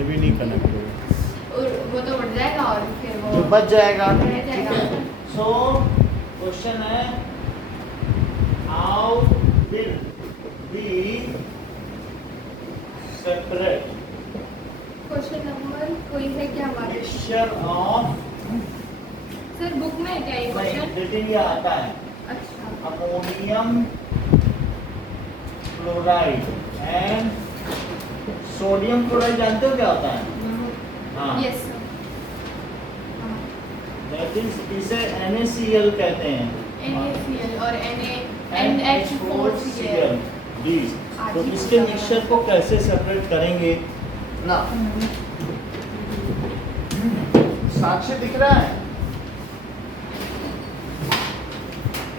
ये भी नहीं कनेक्ट होगा, और वो तो उड़ जाएगा और फिर वो जो बच जाएगा। रह ठीक जाएगा। है, सो क्वेश्चन है how will be separate question number कोई है क्या हमारे? मिक्सचर ऑफ, सर बुक में है क्या ये क्वेश्चन? रिटिन ये आता है, अच्छा ammonium chloride and sodium chloride, जानते हो क्या होता है? हाँ, यस सर। दैट इज, इसे NaCl कहते हैं, NaCl और NH4Cl डी। तो आज ही इसके पूछा मिक्सचर मैंने। को कैसे सेपरेट करेंगे ना, साक्ष्य दिख रहा है?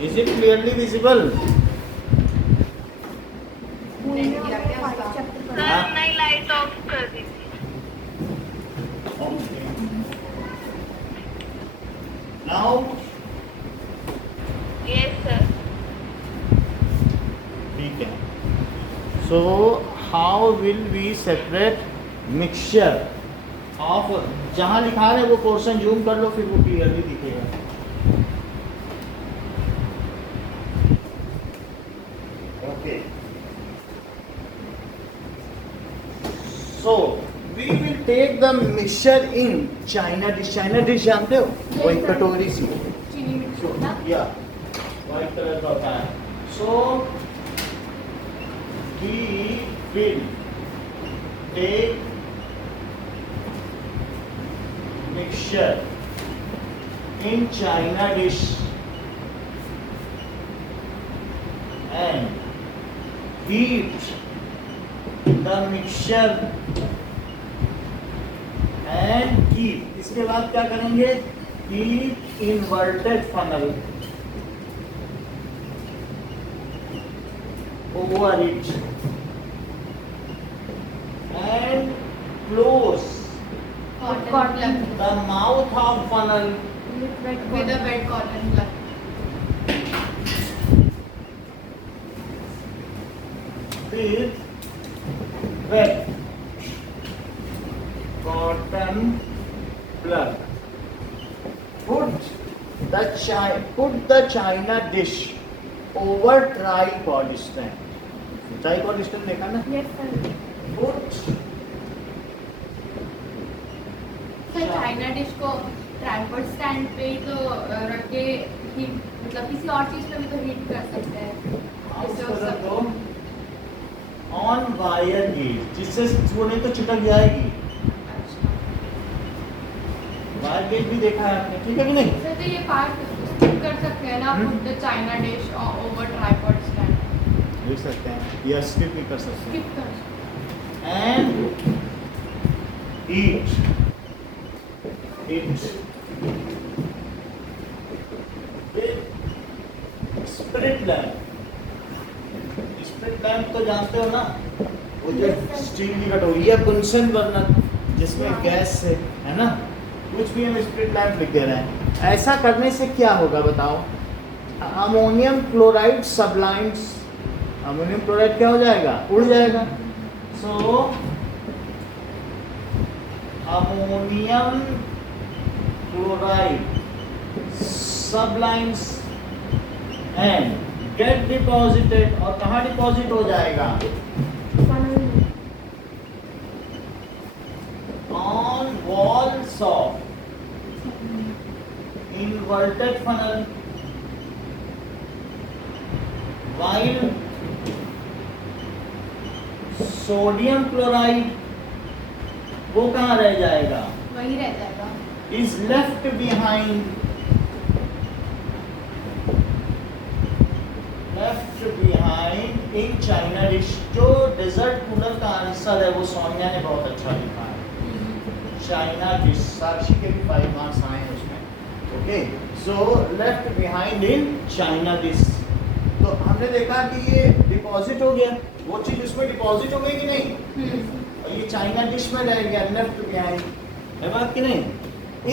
Is it clearly visible? हाँ? नहीं, लाइट ऑफ कर दी थी। Okay. Now, yes sir. ठीक है। So, how will we separate mixture of, जहाँ लिखा है वो पोर्शन जूम कर लो, फिर वो क्लियरली दिखेगा। Okay. So, we will take the mixture in China dish. China dish जानते हो? वो एक कटोरी सी चीनी मिर्च होता या व्हाइट कलर का होता है। So, we will take mixture in China dish and heat the mixture and keep, इसके बाद क्या करेंगे? Keep inverted funnel over it and close cotton plug the mouth of funnel with a wet cotton plug. with wet cotton plug. Put the china dish over tripod stand. Tripod stand देखा ना? Yes sir. Put sir China dish को tripod stand पे ही तो रख के heat, मतलब किसी और चीज पे भी तो हीट कर सकते हैं। इससे हो सकता है। ऑन वायर गेज, जिससे वो नहीं तो चिपक जाएगी। अच्छा वायर गेज भी देखा है आपने, ठीक है कि नहीं? सर तो ये पार्ट स्किप कर सकते हैं ना, put the China dish over tripod stand. लिख सकते हैं या स्किप भी कर सकते स्किप कर हैं। And heat it spirit lamp. Spirit lamp तो जानते हो ना, वो जो स्टील की कटोरी है, बुनसन बर्नर, जिसमें गैस से, है ना, कुछ भी हम स्प्रिट लैम्प लिख दे रहे हैं। ऐसा करने से क्या होगा बताओ? अमोनियम क्लोराइड सबलाइम्स, अमोनियम क्लोराइड क्या हो जाएगा? उड़ जाएगा। So ammonium chloride sublimes and get deposited, और कहाँ डिपॉजिट हो जाएगा? On walls of inverted funnel, while sodium chloride वो कहाँ रह जाएगा? वही रह जाएगा। is left behind in China dish। जो डेजर्ट कूलर का आंसर है वो सोनिया ने बहुत अच्छा लिखा है। चाइना डिश, साक्षी के भी 5 मार्क्स आए हैं उसमें। Okay, so left behind in China dish. तो हमने देखा कि ये डिपॉजिट हो गया, वो चीज उसमें डिपॉजिट हो गई कि नहीं, और ये चाइना डिश में रह गया लेफ्ट बिहाइंड, है बात कि नहीं?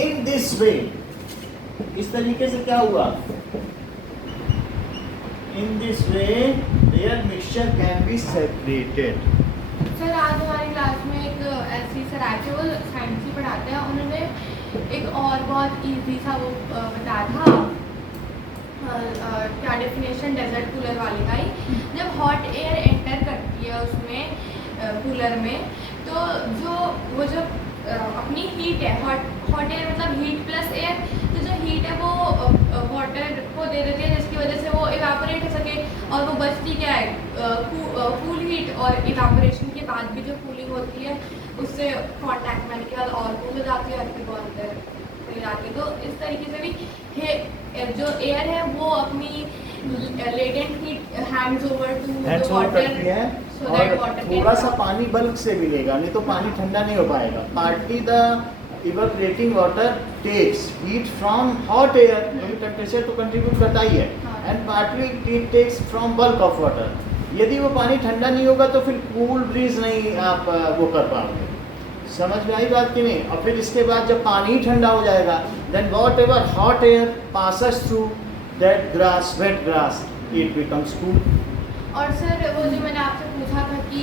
इन दिस वे, इस तरीके से क्या हुआ? In this way their mixture can be separated. Sir आज हमारी क्लास में एक ऐसी सर आए थे जाते हैं, उन्होंने एक और बहुत इजी सा वो बताया था, क्या डेफिनेशन डेजर्ट कूलर वाले का ही। जब हॉट एयर एंटर करती है उसमें कूलर में, तो जो वो जो अपनी हीट है, हॉट एयर मतलब हीट प्लस एयर, तो जो हीट है वो वाटर को दे देती है, जिसकी वजह से वो इवापोरेट हो सके, और वो बचती क्या है कूल हीट, और इवापोरेशन के बाद भी जो कूलिंग होती है उससे कॉन्टैक्ट में निकल और कूल हो जाती है हल्की को अंदर ले जाके। तो इस तरीके से भी जो एयर है वो अपनी latent heat hands over to hands over करती है, और थोड़ा सा पानी बल्क से मिलेगा, नहीं तो पानी ठंडा नहीं हो पाएगा। Partly the evaporating water takes heat from hot air, क्योंकि टेम्परेचर तो कंट्रीब्यूट करता ही है, and partly it takes from bulk of water. यदि वो पानी ठंडा नहीं होगा तो फिर कूल ब्रीज नहीं आप वो कर पाओगे। समझ में आई बात कि नहीं? और फिर इसके बाद जब पानी ठंडा हो जाएगा, then whatever hot air passes through that grass, wet grass, it becomes cool. और सर वो जो मैंने आपसे पूछा था कि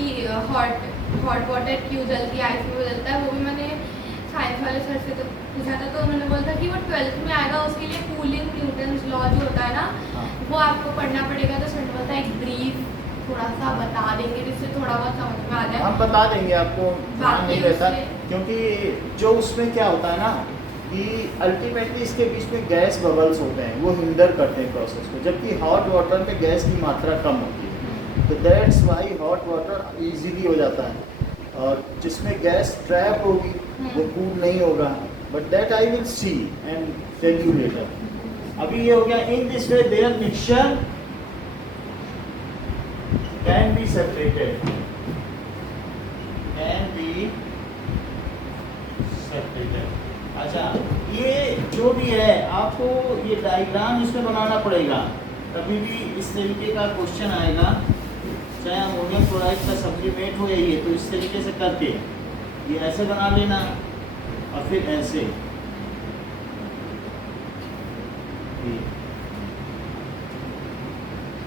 हॉट वाटर क्यों जलती है, आइस में बदलता है, वो भी मैंने साइंस वाले सर से तो पूछा था, तो उन्होंने बोला था कि वो 12th में आएगा, उसके लिए कूलिंग न्यूटन्स लॉ जो होता है ना, वो आपको पढ़ना पड़ेगा। तो सर ने बोला था एक ब्रीफ थोड़ा सा बता देंगे जिससे थोड़ा बहुत समझ में आ जाए। हम बता देंगे आपको, ध्यान नहीं रहता, क्योंकि जो उसमें क्या होता है ना कि अल्टीमेटली इसके बीच में गैस बबल्स होते हैं, वो हिंडर करते हैं प्रोसेस को, जबकि हॉट वाटर में गैस की मात्रा कम होती है। तो that's why hot water easily हो जाता है, और जिसमें गैस ट्रैप होगी वो कूल नहीं होगा। But that I will see and tell you later. अभी ये हो गया, in this way their mixture can be separated, अच्छा ये जो भी है आपको ये डायग्राम इसमें बनाना पड़ेगा, कभी भी इस तरीके का क्वेश्चन आएगा, चाहे अमोनियम क्लोराइड का सब्लिमेट हो या ये, तो इस तरीके से करके ये ऐसे बना लेना और फिर ऐसे,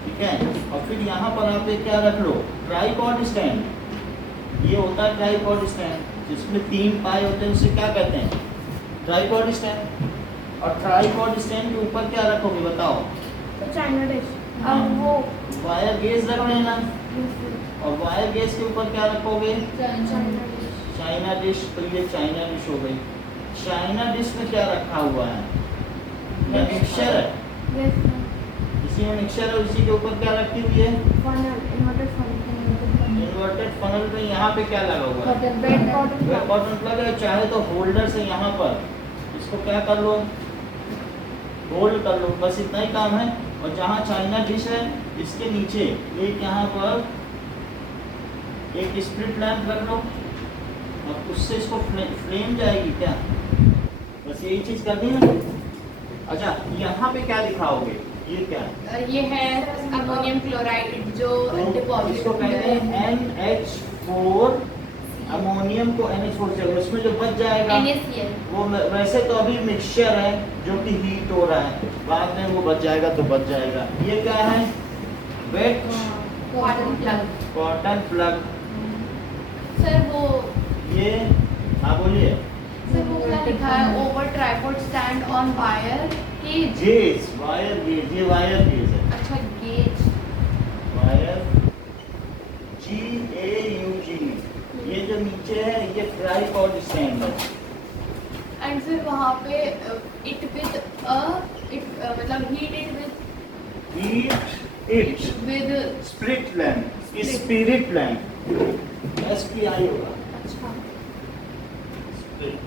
ठीक है। और फिर यहाँ पर आप एक क्या रख लो, ट्राइपॉड स्टैंड। ये होता है ट्राइपॉड स्टैंड, जिसमें 3 पाए होते हैं, उसे क्या कहते हैं, ट्राइपॉड स्टैंड। और ट्राइपॉड स्टैंड के ऊपर क्या रखोगे बताओ? तो चाइना डिश, अब वो वायर गेज रख लेना, और वायर गेज के ऊपर क्या रखोगे? China dish. तो ये चाइना डिश हो गई। चाइना डिश में क्या रखा हुआ है? मिक्सचर है, इसी में मिक्सचर है, उसी के ऊपर क्या रखी हुई है? इन्वर्टेड फनल में यहाँ पे क्या लगा हुआ है? वेट कॉटन प्लग है। चाहे तो होल्डर से यहाँ पर इसको क्या कर लो, होल्ड कर लो, बस इतना ही काम है। और जहाँ चाइना डिश है इसके नीचे एक यहाँ पर एक स्प्लिट लैंप रख लो, और उससे इसको फ्लेम जाएगी क्या, बस यही चीज कर दी ना। अच्छा यहाँ पे क्या दिखाओगे, ये क्या है? ये है अमोनियम क्लोराइड जो डिपॉजिट, इसको कहते हैं NH4। अमोनियम को NH4 चाहिए, उसमें जो बच जाएगा NaCl, वो वैसे तो अभी मिक्सचर है जो कि हीट हो रहा है, बाद में वो बच जाएगा तो बच जाएगा। ये क्या है? Wet cotton plug. Cotton plug. Sir वो ये हाँ बोलिए। सर वो क्या लिखा है? Over tripod stand on wire gauze. Gauze, wire gauze, ये वायर गेज है। अच्छा गेज, वायर GAUG। ये जो नीचे है ये ट्राइपॉड स्टैंड है। एंड फिर वहाँ पे इट विद मतलब heat it with split lamp, spirit lamp, SPI होगा। अच्छा स्प्लिट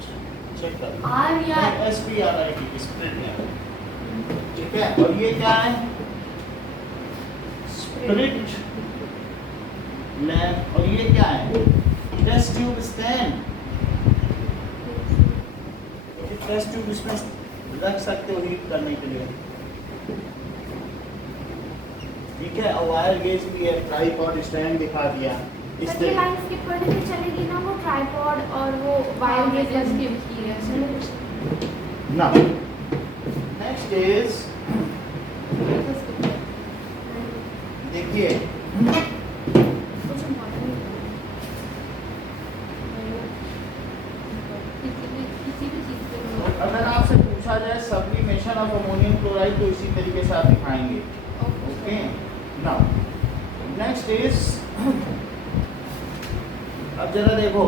चेक कर, आर या SPRIT, स्प्लिट लैंप, ठीक है। और ये क्या है? Split lamp. और ये क्या है? Test tube stand. Test tube इसमें रख सकते हो हीट करने के लिए, ठीक है। और वायर गेज भी है, ट्राइपॉड स्टैंड दिखा दिया। इस ये लाइन स्किप कर देते चलेगी ना, वो ट्राइपॉड और वो वायर गेज वायर वाली। स्किप की है। ना नेक्स्ट इज, देखिए अगर आपसे पूछा जाए सब्लिमेशन ऑफ अमोनियम क्लोराइड तो इसी तरीके से आप दिखाएंगे। ओके, नाउ नेक्स्ट इज, अब जरा देखो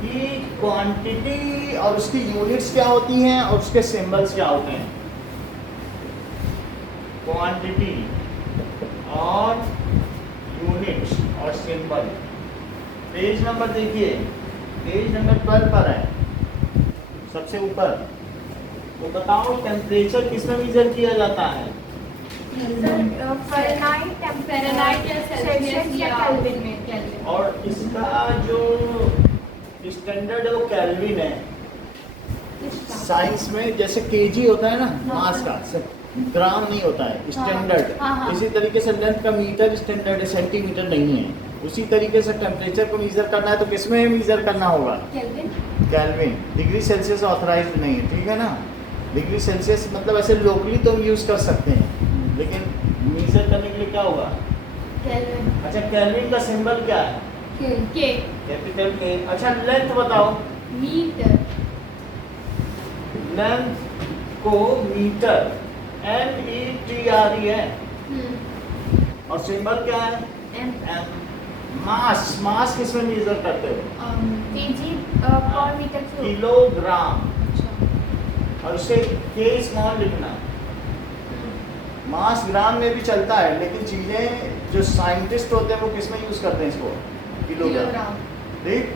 कि क्वांटिटी और उसकी यूनिट्स क्या होती हैं और उसके सिंबल्स क्या होते हैं। क्वांटिटी और यूनिट्स और सिंबल, पेज नंबर देखिए, पेज नंबर 12 पर है, सबसे ऊपर। तो बताओ टेम्परेचर किसमें मेजर किया जाता है? फ़ारेनहाइट, फ़ारेनहाइट या सेल्सियस या केल्विन में, केल्विन। और इसका जो स्टैंडर्ड है वो केल्विन है। साइंस में जैसे केजी होता है ना मास का, ग्राम नहीं होता है स्टैंडर्ड। हाँ, हाँ। इसी तरीके से लेंथ का मीटर स्टैंडर्ड है, सेंटीमीटर नहीं है। उसी तरीके से टेम्परेचर को मेजर करना है तो किसमें मेजर करना होगा? Kelvin. Kelvin. Degree Celsius authorised नहीं है, ठीक है ना। डिग्री सेल्सियस मतलब ऐसे लोकली तो हम यूज़ कर सकते हैं, लेकिन मेजर करने के लिए क्या होगा? केल्विन। अच्छा, केल्विन का सिंबल क्या है? के। कैपिटल के। अच्छा, लेंथ बताओ। मीटर। लेंथ को मीटर, METR है। और सिंबल क्या है? M। मास, मास किसमें मेजर करते हो? केजी पर मीटर क्यूब। किलोग्राम। और उसे के स्मॉल लिखना। मास ग्राम में भी चलता है, लेकिन चीजें जो साइंटिस्ट होते हैं वो किसमें यूज करते हैं इसको? किलोग्राम। ठीक,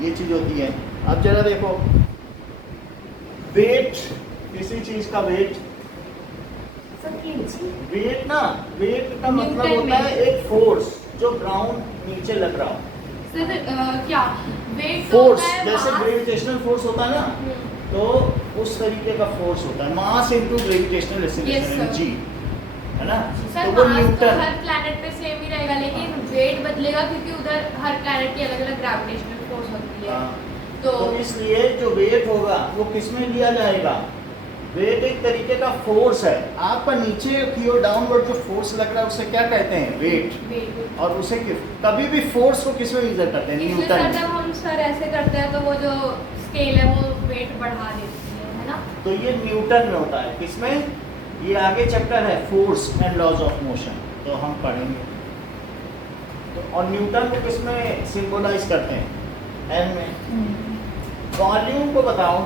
ये चीज होती है। अब जरा देखो, वेट, किसी चीज का वेट, सर केजी। वेट ना, वेट का मतलब न्यूटन होता में। है एक फोर्स जो ग्राउंड नीचे लग रहा हो। सर क्या वेट फोर्स, होता है जैसे mass? ग्रेविटेशनल फोर्स होता है ना, तो उस तरीके का फोर्स होता है। Mass into gravitational Yes, acceleration, sir. जी, है ना। सर तो वो मास तो न्यूटन। हर प्लैनेट पे सेम ही रहेगा, लेकिन वेट बदलेगा क्योंकि उधर हर प्लैनेट की अलग अलग ग्रेविटेशनल फोर्स होती है। हाँ, तो तो इसलिए जो वेट होगा वो किसमें लिया जाएगा? वेट एक तरीके का फोर्स है। आपका नीचे की ओर डाउनवर्ड जो फोर्स लग रहा है उसे क्या कहते हैं? वेट। वेट। और उसे कभी भी फोर्स को किसमें मेजर करते हैं? इसलिए न्यूटन सर में। जब हम सर ऐसे करते हैं तो वो जो स्केल है वो वेट बढ़ा देती है ना। तो ये न्यूटन में होता है। किसमें? ये आगे चैप्टर है force and laws of motion, तो हम पढ़ेंगे। तो और न्यूटन को किसमें सिंबलाइज करते हैं? एन में। वॉल्यूम को बताओ।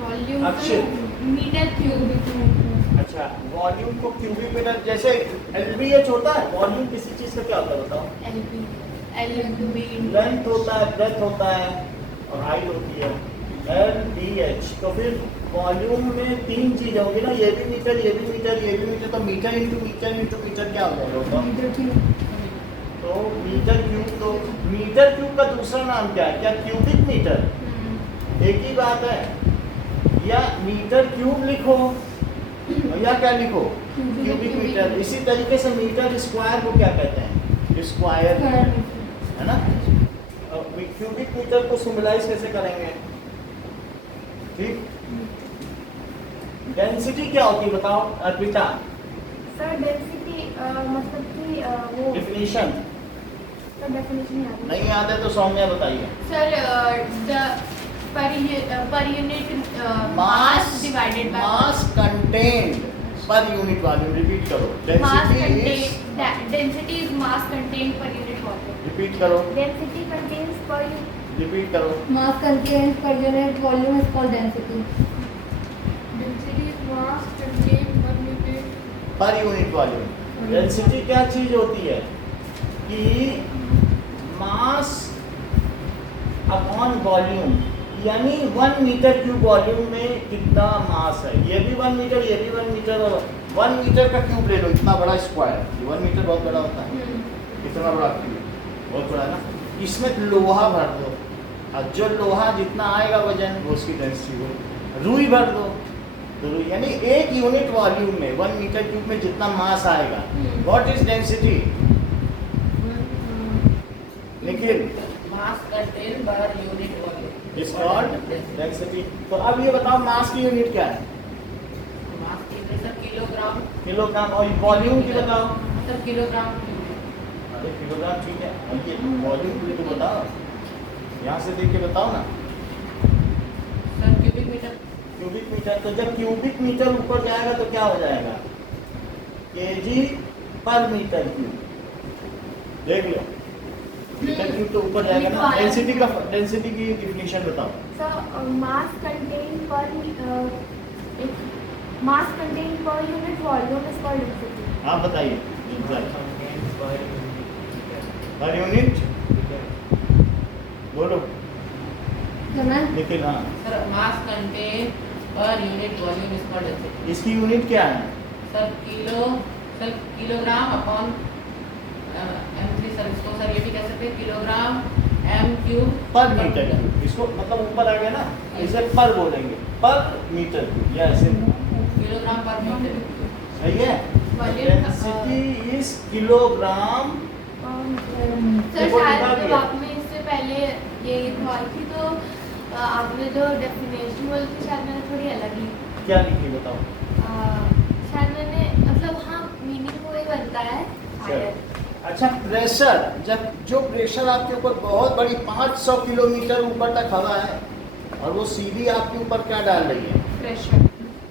वॉल्यूम अक्षर। Metre cube. अच्छा, वॉल्यूम को क्यूबिक मीटर, जैसे LBH होता है, वॉल्यूम किसी चीज का क्या होता है बताओ? LB। लेंथ होता है, ब्रेथ होता है और हाइट होती है, LBH। तो फिर वॉल्यूम में तीन चीज होंगी ना, ये भी मीटर, ये भी मीटर, ये भी मीटर, तो metre into metre into metre क्या हो जाएगा बताओ? तो मीटर क्यूब। तो मीटर क्यूब का दूसरा नाम क्या है? क्या क्यूबिक मीटर? एक ही बात है। या मीटर क्यूब लिखो या क्या लिखो? Cubic metre. इसी तरीके से मीटर स्क्वायर को क्या कहते हैं? स्क्वायर, है ना। क्यूबिक मीटर को सिंबलाइज कैसे करेंगे? ठीक, डेंसिटी क्या होती है बताओ अर्पिता? सर डेंसिटी मतलब कि वो डिफिनीशन सर डेफिनेशन याद नहीं याद है तो सौम्या बताइए। Sir per unit mass divided by mass content per unit volume. Repeat करो। Mass density is, contain density is mass contain per unit volume. Repeat करो, डेंसिटी कंटेन्स पर रिपीट करो। Mass contained per unit volume is called density. Density is mass contain per unit. Per unit volume. Density क्या चीज होती है? कि mass upon volume, यानी 1 metre cube volume में कितना मास है। ये भी 1 मीटर, ये भी 1 मीटर, और 1 मीटर का क्यूब ले लो, इतना बड़ा स्क्वायर। 1 मीटर बहुत बड़ा होता है, इतना बड़ा क्यूब बहुत बड़ा ना। इसमें लोहा भर दो, और जो लोहा जितना आएगा वजन वो उसकी डेंसिटी हो। रुई भर दो तो रुई, यानी एक यूनिट वॉल्यूम में 1 मीटर क्यूब में जितना मास आएगा, what is density? Nikhil, mass contain per unit volume is called density. तो अब ये बताओ मास की यूनिट क्या है? मास की मतलब किलोग्राम, किलोग्राम। और वॉल्यूम की बताओ? मतलब किलोग्राम। अरे किलोग्राम ठीक है, अब ये वॉल्यूम की तो बताओ, यहाँ से देख के बताओ ना। Sir cubic metre. Cubic metre. तो जब क्यूबिक मीटर ऊपर जाएगा तो क्या हो जाएगा, केजी पर मीटर क्यूब। देख लो मीटर क्यूब तो ऊपर जाएगा ना। डेंसिटी की डिफिनीशन बताओ। Sir mass contain per unit volume is called density. आप बताइए पर यूनिट, बोलो निखिल। हाँ sir mass contain per unit volume is called density. इसकी यूनिट क्या है? Sir kilogram upon m3। Sir इसको सर ये भी कह सकते हैं किलोग्राम m क्यूब पर मीटर क्यूब। इसको मतलब ऊपर आ गया ना, इसे पर बोलेंगे, पर मीटर क्यूब या ऐसे किलोग्राम पर मीटर। सही है। Density is kilogram. सर देखो, शायद दिखा जब दिया। आपने इससे पहले ये लिखवाई थी तो आपने जो डेफिनेशन बोली थी शायद मैंने थोड़ी अलग ही क्या लिखी बताओ। शायद मैंने मतलब हाँ मीनिंग वही बनता है शायद। अच्छा प्रेशर, जब जो प्रेशर आपके ऊपर बहुत बड़ी 500 किलोमीटर ऊपर तक हवा है और वो सीधी आपके ऊपर क्या डाल रही है,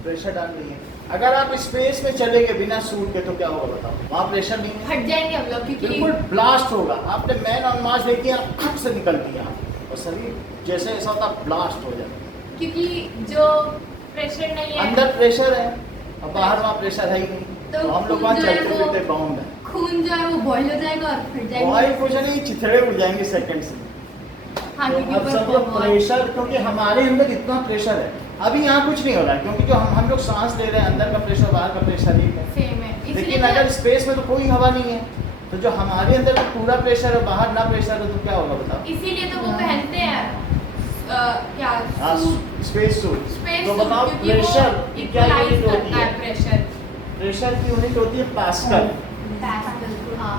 प्रेशर डाल रही है। अगर आप स्पेस में चले गए बिना सूट के तो क्या होगा बताओ, वहाँ प्रेशर नहीं है, हट जाएंगे हम लोग क्योंकि बिल्कुल ब्लास्ट होगा। आपने मैन ऑन मार्स देखी, आप खट से निकलती है और शरीर जैसे ऐसा होता ब्लास्ट हो जाता। क्योंकि जो प्रेशर नहीं है अंदर प्रेशर है और बाहर वहाँ प्रेशर है ही नहीं, तो हम लोग वहाँ जो है चलते वो- फिरते बाउंड है। खून जो है वो बॉयल हो जाएगा और फट जाएगा। बॉयल कुछ नहीं, चिथड़े उड़ जाएंगे सेकंड से। हाँ तो क्योंकि अब ऊपर सब लोग बहुत- प्रेशर, क्योंकि हमारे अंदर इतना प्रेशर है, अभी यहाँ कुछ नहीं हो रहा है क्योंकि जो हम लोग सांस ले रहे हैं अंदर का प्रेशर बाहर का प्रेशर ही है। सेम है इसलिए लेकिन तो- अगर स्पेस में तो कोई हवा नहीं है, तो जो हमारे अंदर का पूरा प्रेशर है बाहर ना प्रेशर है तो क्या होगा बताओ। इसीलिए तो वो पहनते हैं क्या हाँ सूट, स्पेस सूट। स्पेस तो सूट, बताओ क्योंकि वो प्रेशर की क्या इक्वलाइज यूनिट होती करता है है? प्रेशर। प्रेशर की यूनिट होती है पास्कल, पैस्कल, हाँ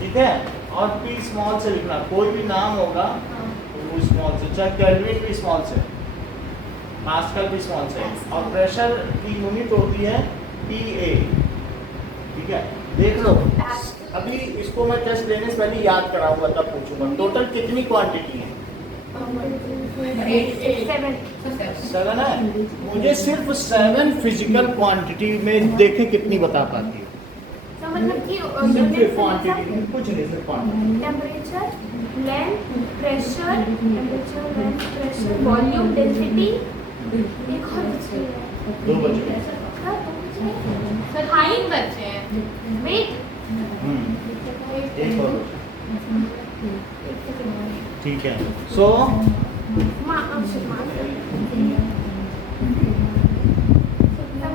ठीक है। और पी स्मॉल से लिखना, कोई भी नाम होगा तो वो स्मॉल से, चाहे केल्विन भी स्मॉल से, पास्कल भी स्मॉल से। और प्रेशर की यूनिट होती है PA, ठीक है। देख लो अभी इसको मैं टेस्ट लेने से पहले याद कराऊंगा तब पूछूंगा टोटल कितनी क्वांटिटी है। 7 है। मुझे सिर्फ 7 फिजिकल क्वांटिटी में देखे कितनी बता पाती है। तो मतलब कि सिर्फ क्वांटिटी, कुछ नहीं, सिर्फ quantity. Temperature, length, pressure, temperature, length, pressure, volume, density. एक और बची है। 2 बज गए। हाँ, तो बची है। सर 3 बच्चे हैं। वेट। एक और बचा। ठीक है। सो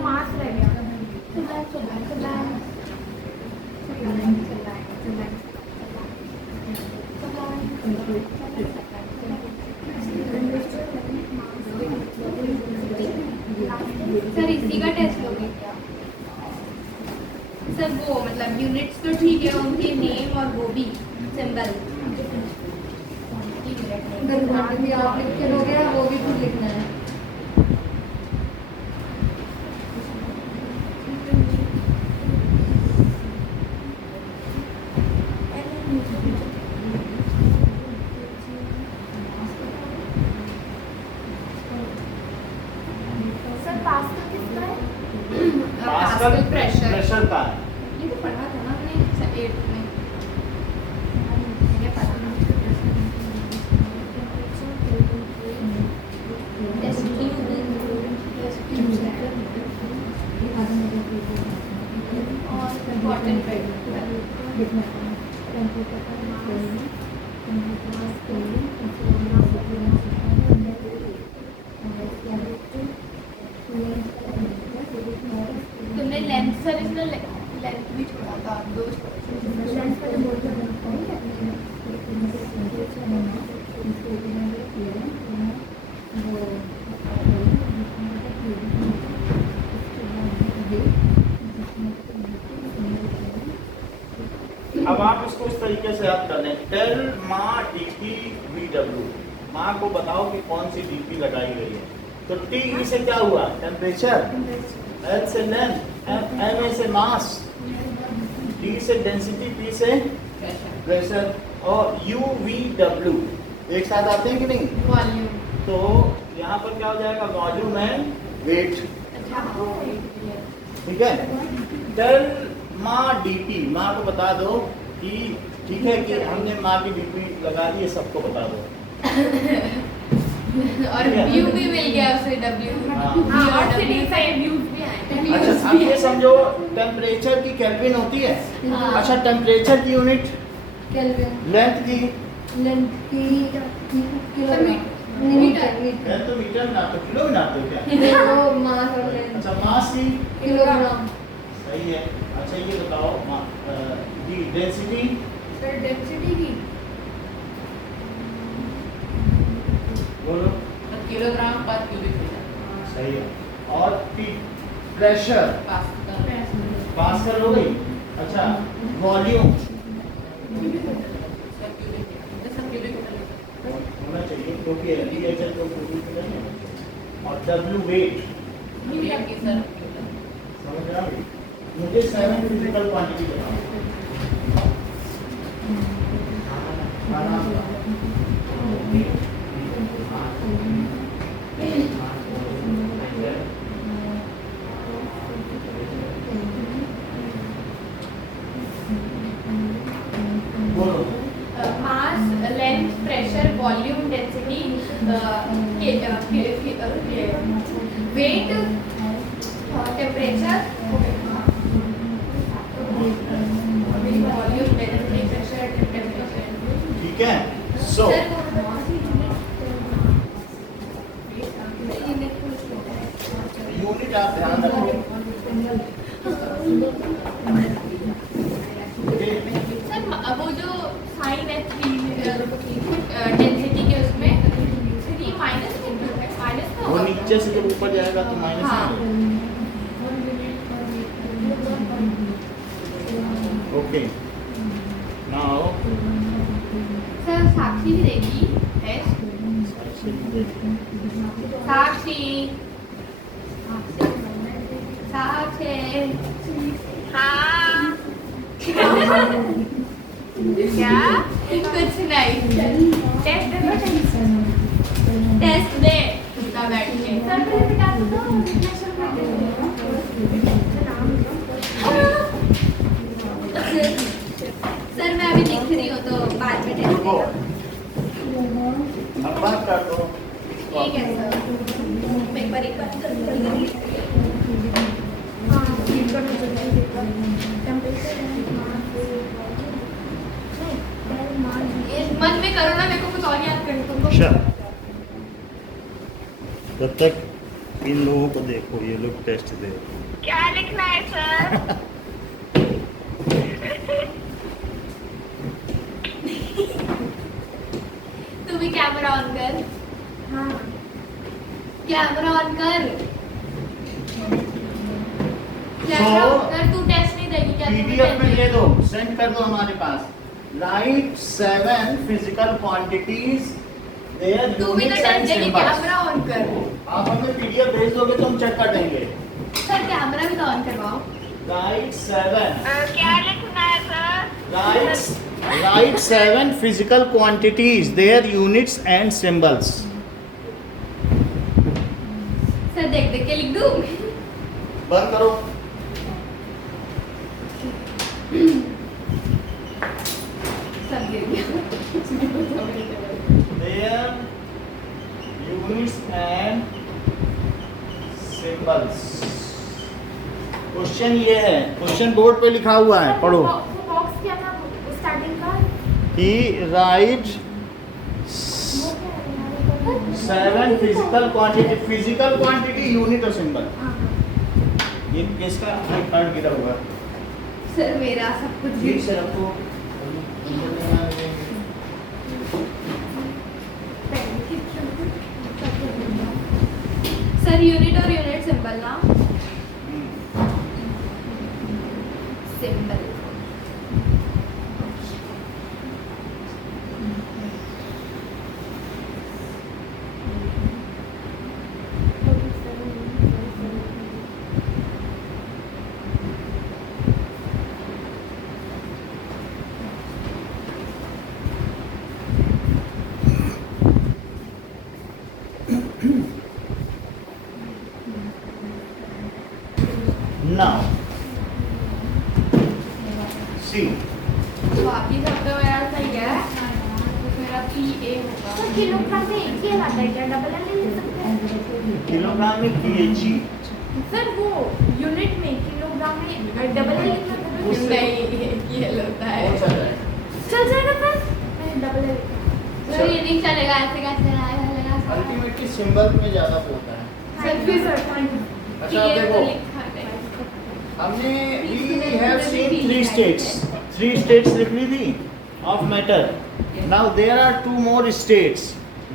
मास रह गया। सर इसी का टेस्ट लोगे क्या? सर वो मतलब यूनिट्स तो ठीक है, उनके नेम और वो भी सिंबल। अगर क्वांटिटी भी आप लिख के दोगे वो भी खुद लिखना है। सर पास्कल किसका है? पास्कल प्रेशर प्रेशर का है। ये तो पढ़ा था ना हमने 8th में। ये पढ़ा था। और इम्पोर्टेंट तुमने लेंथ सर इसमें लेंथ भी छोड़ा था, 2 लेंथ का जो बोलते हैं अब आप इसको इस तरीके से याद कर लें, टेल माँ डीपी VW, माँ को बताओ कि कौन सी डीपी लगाई गई है। तो T से क्या हुआ, टेम्परेचर, L से लेंथ, M से मास, D से डेंसिटी, P से प्रेशर और UVW एक साथ आते हैं कि नहीं? वॉल्यूम। तो यहाँ पर क्या हो जाएगा, वॉल्यूम एंड वेट। ठीक है, टेल माँ डीपी, माँ को बता दो कि ठीक है कि हमने माँ की डीपी लगा दी है, सबको बता दो। और व्यू भी मिल गया उसे, W हाँ। और W व्यूज भी आए। अच्छा अब ये समझो टेम्परेचर की केल्विन होती है। हाँ। अच्छा टेम्परेचर की यूनिट, केल्विन, लेंथ की, लेंथ की किलोमीटर, लेंथ तो मीटर में नापते हो, किलो में नापते हो क्या? वो मास और लेंथ, अच्छा मास की, किलोग्राम। सही है। अच्छा ये बताओ डी डेंसिटी, सर डेंसिटी की बोलो। किलोग्राम पर क्यूबिक मीटर। सही है। और पी प्रेशर, पास्कल हो गई। अच्छा वॉल्यूम होना चाहिए क्योंकि एलटीएचएल तो क्यूबिक मीटर है। और डब्ल्यू वेट, समझ रहे हो? मुझे 7 फिजिकल क्वांटिटी बताओ। बोलो। Mass, length, pressure, volume, density, weight, temperature, volume, density, pressure, temperature. ठीक है, सो यूनिट आप ध्यान रखो। सर वो जो साइन है 3 डेंसिटी के उसमें 3 माइनस में वो होगा। नीचे से जब ऊपर जाएगा तो माइनस हाँ। में। ओके नाउ सर साक्षी भी देगी है, साक्षी साक्षी हाँ क्या? कुछ नहीं, टेस्ट दे ना बैठ के। सर मुझे बता दो प्रेशर सर मैं अभी लिख रही हूँ तो बाद में टेस्ट रुको, देगा। अब बात कर दो। ठीक है सर, मैं एक बार कर मन में करो ना, मेरे को कुछ और याद करना तुमको। अच्छा तब तक इन लोगों को देखो, ये लोग टेस्ट दे। क्या लिखना है सर? तू भी कैमरा ऑन कर। हाँ कैमरा ऑन कर। कैमरा ऑन कर। तू टेस्ट नहीं देगी क्या? पीडीएफ में दे दो, सेंड कर दो हमारे पास। राइट 7 फिजिकल क्वांटिटीज देयर तू भी तो यूनिट्स एंड टेस्ट देगी, सिंबल्स। कैमरा ऑन कर। आप हमें पीडीएफ भेज दोगे तो हम चेक कर देंगे। सर कैमरा भी तो ऑन करवाओ। राइट 7, क्या लिखना है sir? Right 7 physical quantities their units and symbols. Sir देख देख के लिख दूँ। बंद करो। सब गिर गया। Their units and symbols. Question ये है, क्वेश्चन बोर्ड पे लिखा हुआ है, पढ़ो। वो बॉक्स क्या था स्टार्टिंग का? कि राइट वो क्या है? 7 फिजिकल क्वांटिटी यूनिट और सिंबल। हाँ। ये किसका कार्ड गिरा हुआ है? सर मेरा सब कुछ ठीक से रखो। सर यूनिट और यूनिट सिंबल ना, सिंबल Now, see. बाकी सब तो मेरा सही है, तो मेरा PA होगा। तो किलोग्राम में एक ही आता है क्या? डबल एल ले सकते हैं? किलोग्राम में kg। सर वो यूनिट में किलोग्राम में डबल एल लिखना था। उस- नहीं, ये होता है। कौन सा है? चल जाएगा फिर? नहीं डबल एल। सर ये नहीं चलेगा, ऐसे कैसे चलेगा? अल्टीमेटली सिंबल में ज्यादा होता है। सर फिर सर थैंक यू। अच्छा आप देखो, हमने we have seen three states लिख ली थी of matter. Now there are two more states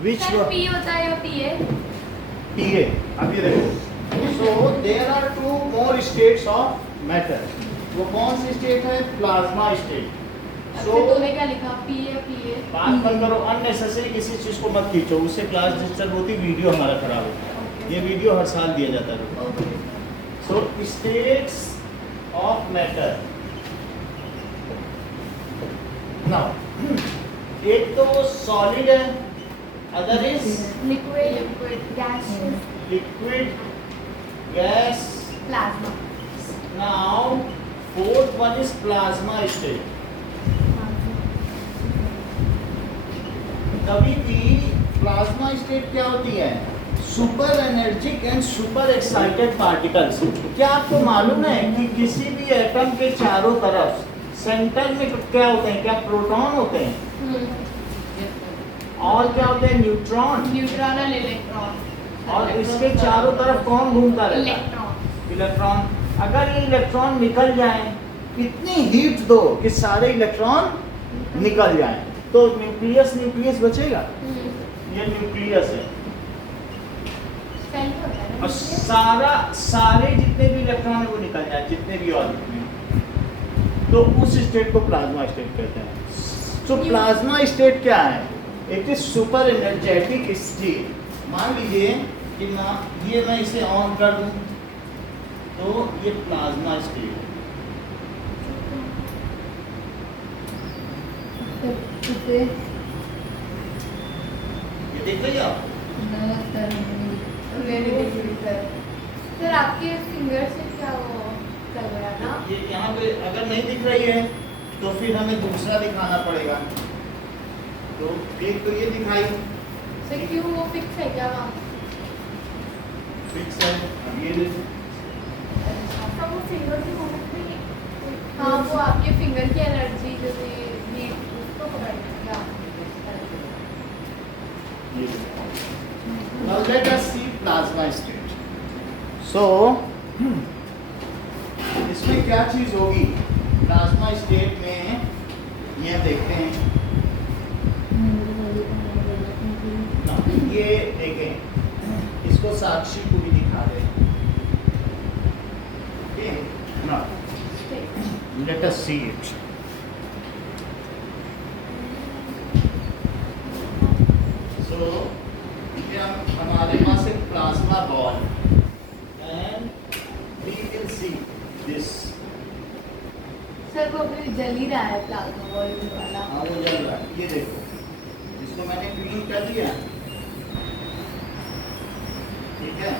which sir were P होता है या PA? PA. अब ये देखो, so there are two more states of matter. वो कौन सी स्टेट है? Plasma state. तो तूने क्या लिखा? PA? बात मत करो, अननेसेसरी किसी चीज को मत खींचो, उससे क्लास डिस्टर्ब होती, वीडियो हमारा खराब होता है। ये वीडियो हर साल दिया जाता है। Okay. So states of matter. Now, एक तो solid है, other is liquid gases liquid, gas. Plasma. Now, fourth one is plasma state. कभी भी प्लाज्मा स्टेट क्या होती है? Super energic and super excited particles. क्या आपको मालूम है कि किसी भी एटम के चारों तरफ सेंटर में क्या होते हैं? क्या प्रोटॉन होते हैं? और क्या होते हैं? न्यूट्रॉन। न्यूट्रॉन और इलेक्ट्रॉन। और इसके चारों तरफ कौन घूमता रहता है? इलेक्ट्रॉन। इलेक्ट्रॉन। अगर ये इलेक्ट्रॉन निकल जाए, इतनी हीट दो कि सारे इलेक्ट्रॉन निकल जाएं, तो न्यूक्लियस बचेगा? ये न्यूक्लियस है। सेल होता है ना? और सारे जितने भी इलेक्ट्रॉन है वो निकल जाए, जितने भी और जितने, तो उस स्टेट को प्लाज्मा स्टेट कहते हैं। तो प्लाज्मा स्टेट क्या है? It is super energetic state. मान लीजिए कि ये मैं इसे ऑन कर दूं, तो ये प्लाज्मा स्टेट है। ये देख लीजिए आप। Very good sir. सर आपके फिंगर से क्या वो चल रहा है ना? ये यहाँ पे अगर नहीं दिख रही है तो फिर हमें दूसरा दिखाना पड़ेगा। तो एक तो ये दिखाई सर क्यों वो फिक्स है क्या वहाँ? फिक्स है। अब ये देखो, सब वो फिंगर की मोमेंट में हाँ वो आपके फिंगर की एनर्जी जैसे ये उसको पकड़ना ये देखो। Now let us see plasma state. So इसमें क्या चीज होगी? प्लाज्मा स्टेट में ये देखते हैं। ये देखें, इसको साक्षी को भी दिखा दे। Okay? Now let us see it. So हमारे पास एक plasma ball and we will see this. Sir वो अभी जल ही रहा है प्लाज्मा बॉल वाला। हाँ वो जल रहा है, ये देखो, इसको मैंने क्लीन कर दिया, ठीक है।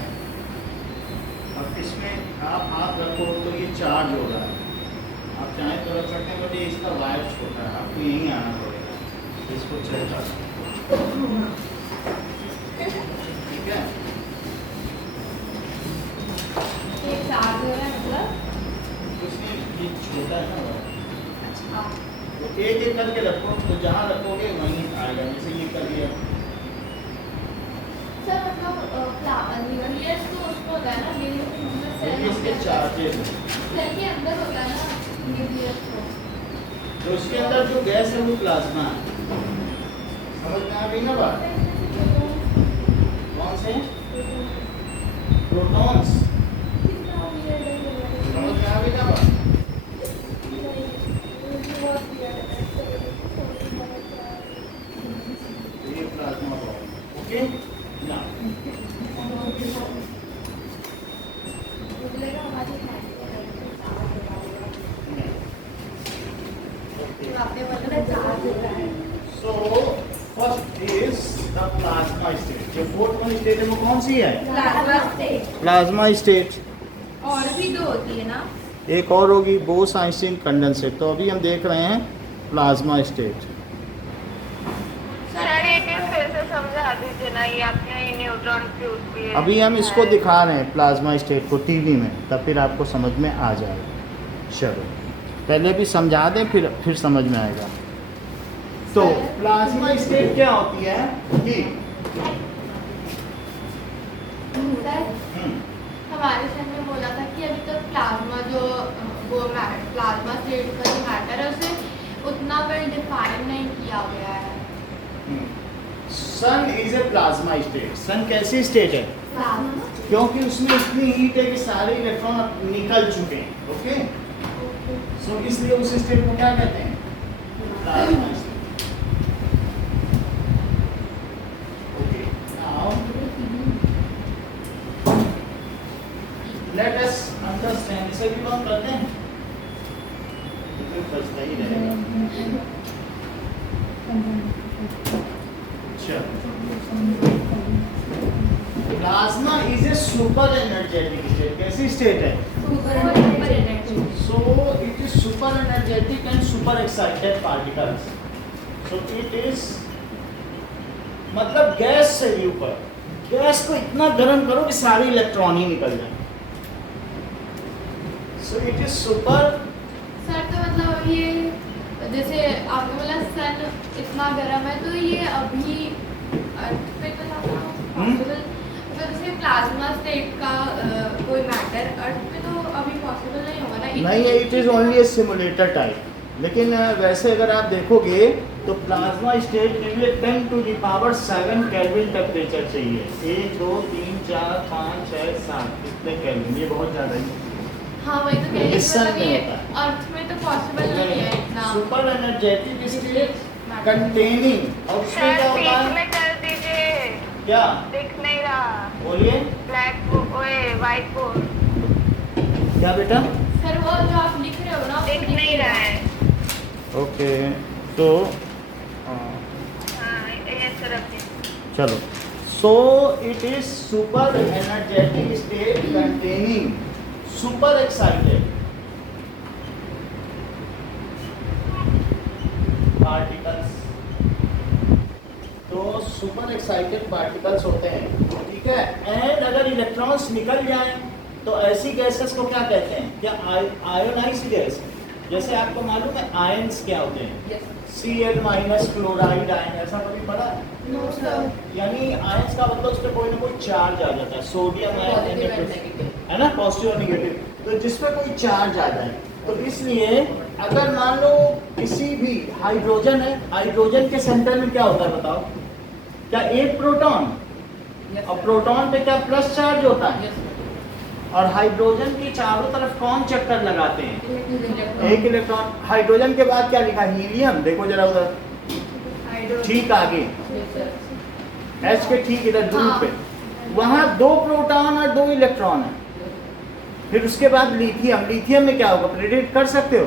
अब इसमें आप हाथ रखो तो ये चार्ज हो रहा है, आप चाहें तो रख सकते हैं, बट ये इसका वायर छोटा है, आपको यहीं आना पड़ेगा, इसको चेक कर, ठीक है। ये चार्ज हो रहा है मतलब? उसमें ये छोटा है ना, अच्छा। तो एक एक करके रखो, तो जहाँ रखोगे वहीं आएगा, जैसे ये कर लिया। सर मतलब न्यूक्लियस तो उसको होता है ना, न्यूक्लियस के चार्जेस सेल के अंदर होता है ना न्यूक्लियस को। तो उसके अंदर जो गैस है वो प्लाज्मा है। समझ में आ गई ना बात? कौन से? प्रोटॉन्स। समझ में आ गई ना बात? ये प्लाज्मा बॉल, ओके ना। So first is the plasma state. जो फोर्थ वन स्टेट है वो कौन सी है? Plasma state. Plasma state. और भी दो होती है ना? एक और होगी बोस-आइंस्टीन कंडेंसेट। तो अभी हम देख रहे हैं प्लाज्मा स्टेट। सर एक फिर से समझा दीजिए ना, ये आपने न्यूट्रॉन फ्यूज भी है। अभी हम इसको दिखा रहे हैं प्लाज्मा स्टेट को टीवी में, तब फिर आपको समझ में आ जाएगा। चलो पहले भी समझा दें फिर समझ में आएगा। तो प्लाज्मा स्टेट क्या होती है कि सर हमारे सर ने बोला था कि अभी तक प्लाज्मा जो वो प्लाज्मा स्टेट का जो मैटर है उसे उतना वेल डिफाइन नहीं किया गया है। सन इज ए प्लाज्मा स्टेट। सन कैसी स्टेट है? प्लाज्मा क्योंकि उसमें इतनी हीट है कि सारे इलेक्ट्रॉन निकल चुके हैं। ओके, सो इसलिए उस स्टेट को क्या कहते हैं? Plasma state. Okay, now let us understand. इसे भी हम करते हैं, तो बचता ही रहेगा। Plasma is a super energetic state. कैसी स्टेट है? So it is super energetic and super excited particles. So it is मतलब गैस से भी ऊपर। गैस को इतना गर्म करो कि सारे इलेक्ट्रॉन ही निकल जाए। So it is super. Sir तो मतलब ये जैसे आपने बोला सन इतना गर्म है, तो ये अभी अर्थ पे तो पॉसिबल, तो जैसे प्लाज्मा स्टेट का कोई मैटर अर्थ पे तो अभी पॉसिबल नहीं होगा ना? नहीं है, it is only A simulator type. लेकिन वैसे अगर आप देखोगे तो प्लाज्मा स्टेट के लिए 10 to the power 7 kelvin temperature चाहिए। 1 2 3 4 5 6 7 इतने केल्विन, ये बहुत ज़्यादा है। हाँ वही तो कह रही इस सन मतलब में ये होता है। अर्थ में तो पॉसिबल नहीं है इतना। Super energetic state containing. और उसमें सर क्या होता बीच है? में कर दीजिए, क्या दिख नहीं रहा। बोलिए? ब्लैक ओए व्हाइट बोर्ड क्या बेटा? सर वो जो आप लिख रहे हो ना दिख नहीं रहा है। ओके, तो हाँ ऐसे रखिए। चलो। So it is super energetic state containing super excited particles. तो सुपर एक्साइटेड पार्टिकल्स होते हैं, ठीक है। एंड अगर इलेक्ट्रॉन्स निकल जाएं तो ऐसी गैसेस को क्या कहते हैं? क्या आयोनाइज्ड गैस। जैसे आपको मालूम है आयंस क्या होते हैं? Cl माइनस क्लोराइड आयन, ऐसा कभी पढ़ा है? No sir. यानी आयंस का मतलब उस पर कोई ना कोई चार्ज आ जाता है। सोडियम आयन है ना, पॉजिटिव और निगेटिव। तो जिस पे कोई चार्ज आ जाए, तो इसलिए अगर मान लो किसी भी हाइड्रोजन है, हाइड्रोजन के सेंटर में क्या होता है बताओ? क्या एक प्रोटॉन, और प्रोटॉन पे क्या प्लस चार्ज होता है, और हाइड्रोजन के चारों तरफ कौन चक्कर लगाते हैं? एक इलेक्ट्रॉन। हाइड्रोजन के बाद क्या लिखा? हीलियम। देखो जरा उधर, ठीक आगे H के ठीक इधर दूर पे, वहां 2 प्रोटॉन और 2 इलेक्ट्रॉन है। फिर उसके बाद लिथियम। लिथियम में क्या होगा? प्रेडिक्ट कर सकते हो?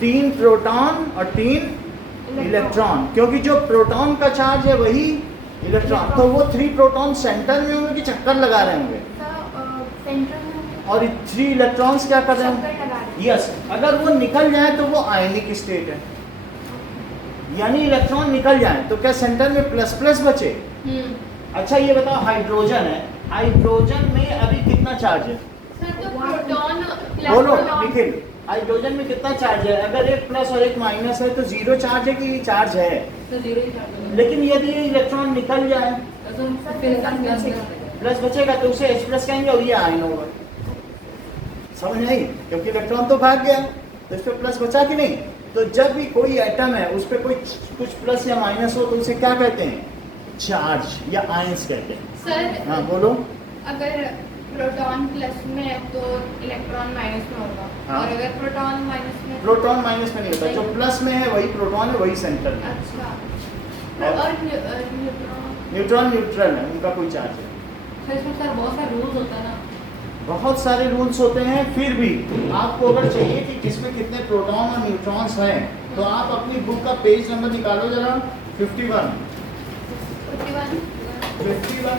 3 प्रोटॉन और 3 इलेक्ट्रॉन, क्योंकि जो प्रोटॉन का चार्ज है वही इलेक्ट्रॉन। तो वो 3 प्रोटॉन सेंटर में होंगे कि चक्कर लगा रहे होंगे? और 3 इलेक्ट्रॉन्स क्या कर रहे होंगे? यस। अगर वो निकल जाए तो वो आयनिक स्टेट है। यानी इलेक्ट्रॉन निकल जाए तो क्या सेंटर में प्लस प्लस बचे? अच्छा ये बताओ, हाइड्रोजन है, हाइड्रोजन में अभी कितना चार्ज है? सर तो प्रोटॉन बोलो निखिल, हाइड्रोजन में कितना चार्ज है? अगर एक प्लस और एक माइनस है तो 0 चार्ज है कि चार्ज है? तो जीरो ही चार्ज। लेकिन यदि ये इलेक्ट्रॉन निकल जाए तो फिर प्लस बचेगा तो उसे H प्लस कहेंगे और ये आयन होगा। समझ नहीं? क्योंकि इलेक्ट्रॉन तो भाग गया, तो इस पे प्लस बचा कि नहीं? तो जब भी कोई एटम है उस पर कोई कुछ प्लस या माइनस हो तो उसे क्या कहते हैं? चार्ज या आयंस कहते हैं। सर हाँ बोलो। अगर प्रोटॉन प्लस में है तो इलेक्ट्रॉन माइनस में होगा। हाँ। और अगर प्रोटॉन माइनस में, प्रोटॉन माइनस में नहीं होता, जो प्लस में है वही प्रोटॉन है, वही सेंटर में। अच्छा। और न्यूट्रॉन? न्यूट्रॉन न्यूट्रल है, उनका कोई चार्ज है। सर इसमें सर बहुत सारे रूल्स होता है ना। बहुत सारे रूल्स होते हैं, फिर भी आपको अगर चाहिए कि किसमें कितने प्रोटॉन और न्यूट्रॉन्स हैं तो आप अपनी बुक का पेज नंबर निकालो जरा। 51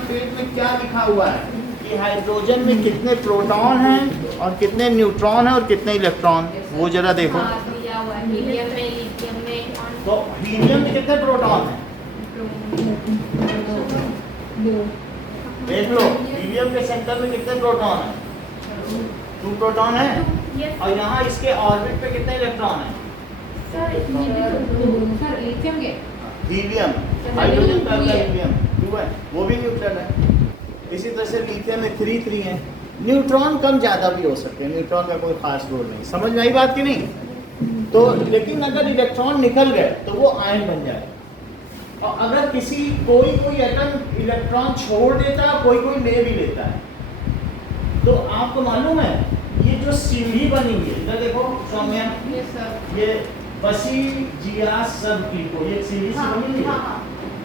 पेज में क्या लिखा हुआ है? कि हाइड्रोजन में कितने प्रोटॉन हैं और कितने न्यूट्रॉन हैं और कितने इलेक्ट्रॉन, वो जरा देखो। हाँ, दिया हुआ है हीलियम में, लिथियम में और तो हीलियम में कितने प्रोटॉन हैं? देख लो, हीलियम के सेंटर में कितने प्रोटॉन हैं? 2 प्रोटॉन है। Yes. और यहाँ इसके ऑर्बिट पे कितने इलेक्ट्रॉन हैं? सर ये भी सर लिथियम के हीलियम, हाइड्रोजन का हीलियम 2 है, वो भी न्यूट्रल है। इसी तरह से लिथियम में 3 है। न्यूट्रॉन कम ज़्यादा भी हो सकते हैं, न्यूट्रॉन का कोई खास रोल नहीं। समझ में आई बात कि नहीं? तो लेकिन अगर इलेक्ट्रॉन निकल गए तो वो आयन बन जाए। और अगर कोई एटम इलेक्ट्रॉन छोड़ देता है, कोई ले भी लेता है। तो आपको मालूम है ये जो सीढ़ी बनी हुई है, इधर देखो सौम्या, यस सर। ये बसी जियास सब की को ये सीढ़ी से हाँ, बनी हुई हाँ, है। हाँ।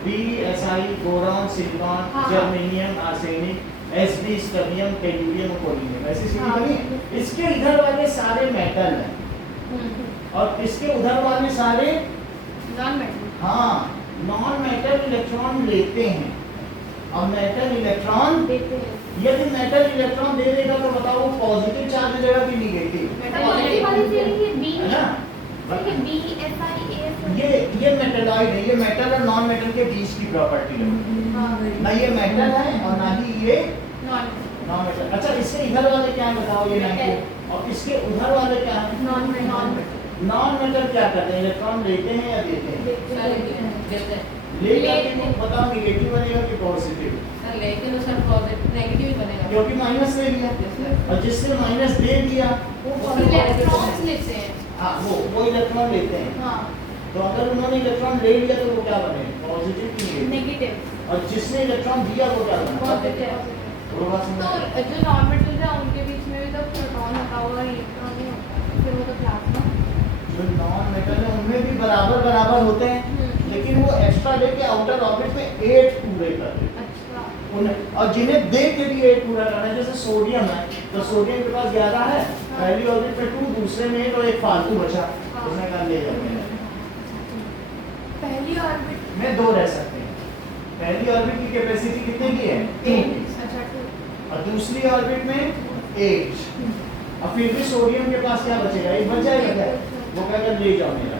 BSi बोरॉन, सिलिकॉन, हाँ। जर्मेनियम, आर्सेनिक, Sb स्टर्नियम, टेलुरियम और पोलिनियम, ऐसी सीढ़ी हाँ। बनी है। इसके इधर वाले सारे मेटल हैं और इसके उधर वाले सारे नॉन मेटल। हाँ नॉन मेटल इलेक्ट्रॉन लेते हैं। और मेटल इलेक्ट्रॉन देते हैं। यदि मेटल इलेक्ट्रॉन दे देगा तो बताओ वो पॉजिटिव चार्ज देगा कि नेगेटिव? पॉजिटिव वाली सीरीज ये बी है ना? ये BSi ये मेटलॉइड है, ये मेटल और नॉन मेटल के बीच की प्रॉपर्टी है। हाँ, ना ये मेटल है और ना ही ये नॉन नॉन मेटल। अच्छा इसके इधर वाले क्या है बताओ, ये नाइट्रो, और इसके उधर वाले क्या है? Non metal. नॉन मेटल क्या करते हैं, इलेक्ट्रॉन लेते हैं या देते हैं? सर देते हैं लेगा कि बताओ नेगेटिव बनेगा कि पॉजिटिव? सर, लेकिन उसका पॉजिटिव नेगेटिव ही बनेगा। क्योंकि माइनस ले लिया Yes, sir. और जिसने माइनस दे दिया वो इलेक्ट्रॉन्स लेते हैं। हाँ वो इलेक्ट्रॉन लेते हैं। हाँ, तो अगर उन्होंने इलेक्ट्रॉन ले लिया तो वो क्या बने, पॉजिटिव की नेगेटिव? नेगेटिव। और जिसने इलेक्ट्रॉन दिया वो क्या बना? पॉजिटिव। वो बात समझ में आई? तो जो नॉन मेटल है उनके बीच में भी तो प्रोटॉन होता होगा, इलेक्ट्रॉन नहीं होता, फिर वो तो प्लाज्मा। जो नॉन मेटल है उनमें भी बराबर होते हैं, लेकिन वो एक्स्ट्रा लेके आउटर ऑर्बिट में 8 पूरे कर देते हैं। अच्छा। और जिन्हें दे के भी 8 पूरा करना है, जैसे सोडियम है तो सोडियम के पास 11 है, पहली ऑर्बिट में 2, दूसरे में 8 और एक फालतू बचा, उसने कहा ले जाते हैं। पहली ऑर्बिट में 2 रह सकते हैं। पहली ऑर्बिट की कैपेसिटी कितने की है? 2। अच्छा 2। और दूसरी ऑर्बिट में 8। और फिर भी सोडियम के पास क्या बचेगा? एक बच जाएगा क्या? वो कहेगा ले जाओ मेरा,